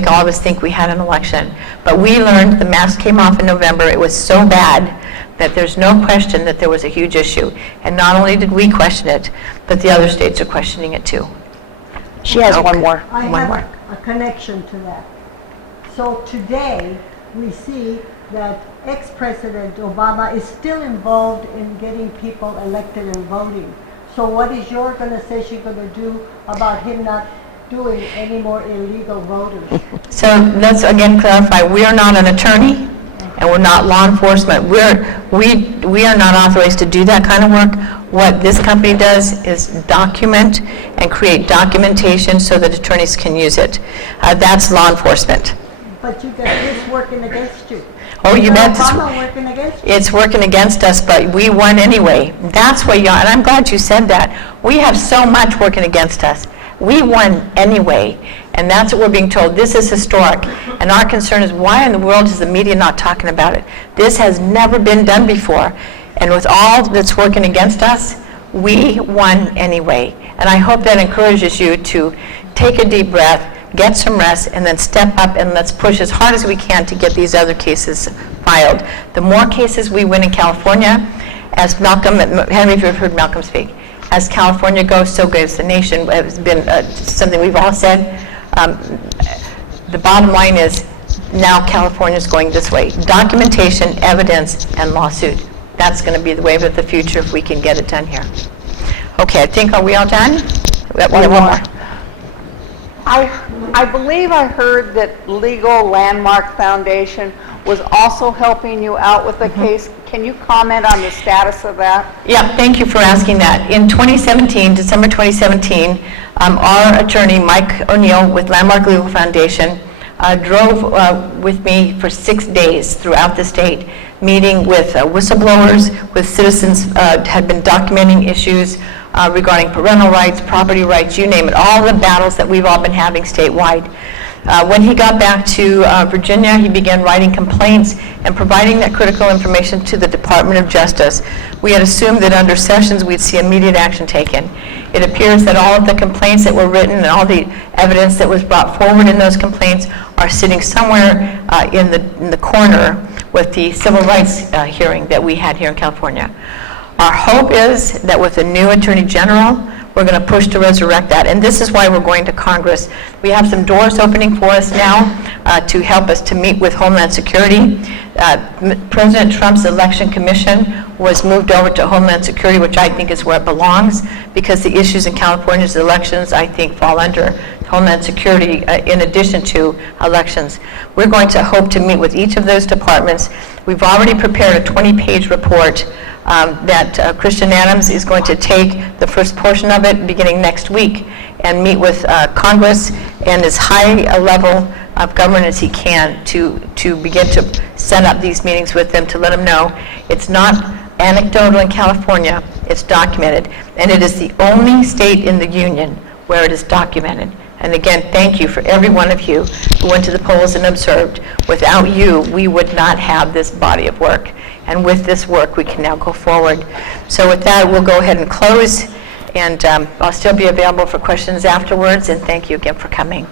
all of us think we had an election. But we learned the mask came off in November. It was so bad that there's no question that there was a huge issue. And not only did we question it, but the other states are questioning it too. She has one more. I One have more. a connection to that. So today, we see that ex-President Obama is still involved in getting people elected and voting. So what is you're going to say she's going to do about him not doing any more illegal voters? So let's again clarify, we are not an attorney and we're not law enforcement. We are not authorized to do that kind of work. What this company does is document and create documentation so that attorneys can use it. That's law enforcement. But you got this working against you. Oh, you bet. Obama working against you. It's working against us, but we won anyway. That's what and I'm glad you said that. We have so much working against us. We won anyway, and that's what we're being told. This is historic, and our concern is, why in the world is the media not talking about it? This has never been done before, and with all that's working against us, we won anyway. And I hope that encourages you to take a deep breath, get some rest, and then step up and let's push as hard as we can to get these other cases filed. The more cases we win in California, as Henry, if you've heard Malcolm speak, as California goes, so goes the nation. It's been something we've all said. The bottom line is, now California's going this way. Documentation, evidence, and lawsuit. That's going to be the wave of the future if we can get it done here. Okay, I think, are we all done? We got one more. I believe I heard that Legal Landmark Foundation was also helping you out with the case. Can you comment on the status of that? Yeah, thank you for asking that. In 2017, December 2017, our attorney, Mike O'Neill with Landmark Legal Foundation, drove with me for 6 days throughout the state, meeting with whistleblowers, with citizens had been documenting issues regarding parental rights, property rights, you name it, all the battles that we've all been having statewide. When he got back to Virginia, he began writing complaints and providing that critical information to the Department of Justice. We had assumed that under Sessions we'd see immediate action taken. It appears that all of the complaints that were written and all the evidence that was brought forward in those complaints are sitting somewhere in the corner with the civil rights hearing that we had here in California. Our hope is that with the new Attorney General, We're going to push to resurrect that, and this is why we're going to Congress. We have some doors opening for us now to help us to meet with Homeland Security. President Trump's Election Commission was moved over to Homeland Security, which I think is where it belongs, because the issues in California's elections, I think, fall under Homeland Security in addition to elections. We're going to hope to meet with each of those departments. We've already prepared a 20-page report that Christian Adams is going to take the first portion of it beginning next week and meet with Congress and as high a level of government as he can to begin to set up these meetings with them to let them know it's not anecdotal in California, it's documented, and it is the only state in the union where it is documented. And again, thank you for every one of you who went to the polls and observed. Without you, we would not have this body of work. And with this work, we can now go forward. So with that, we'll go ahead and close, and I'll still be available for questions afterwards, and thank you again for coming.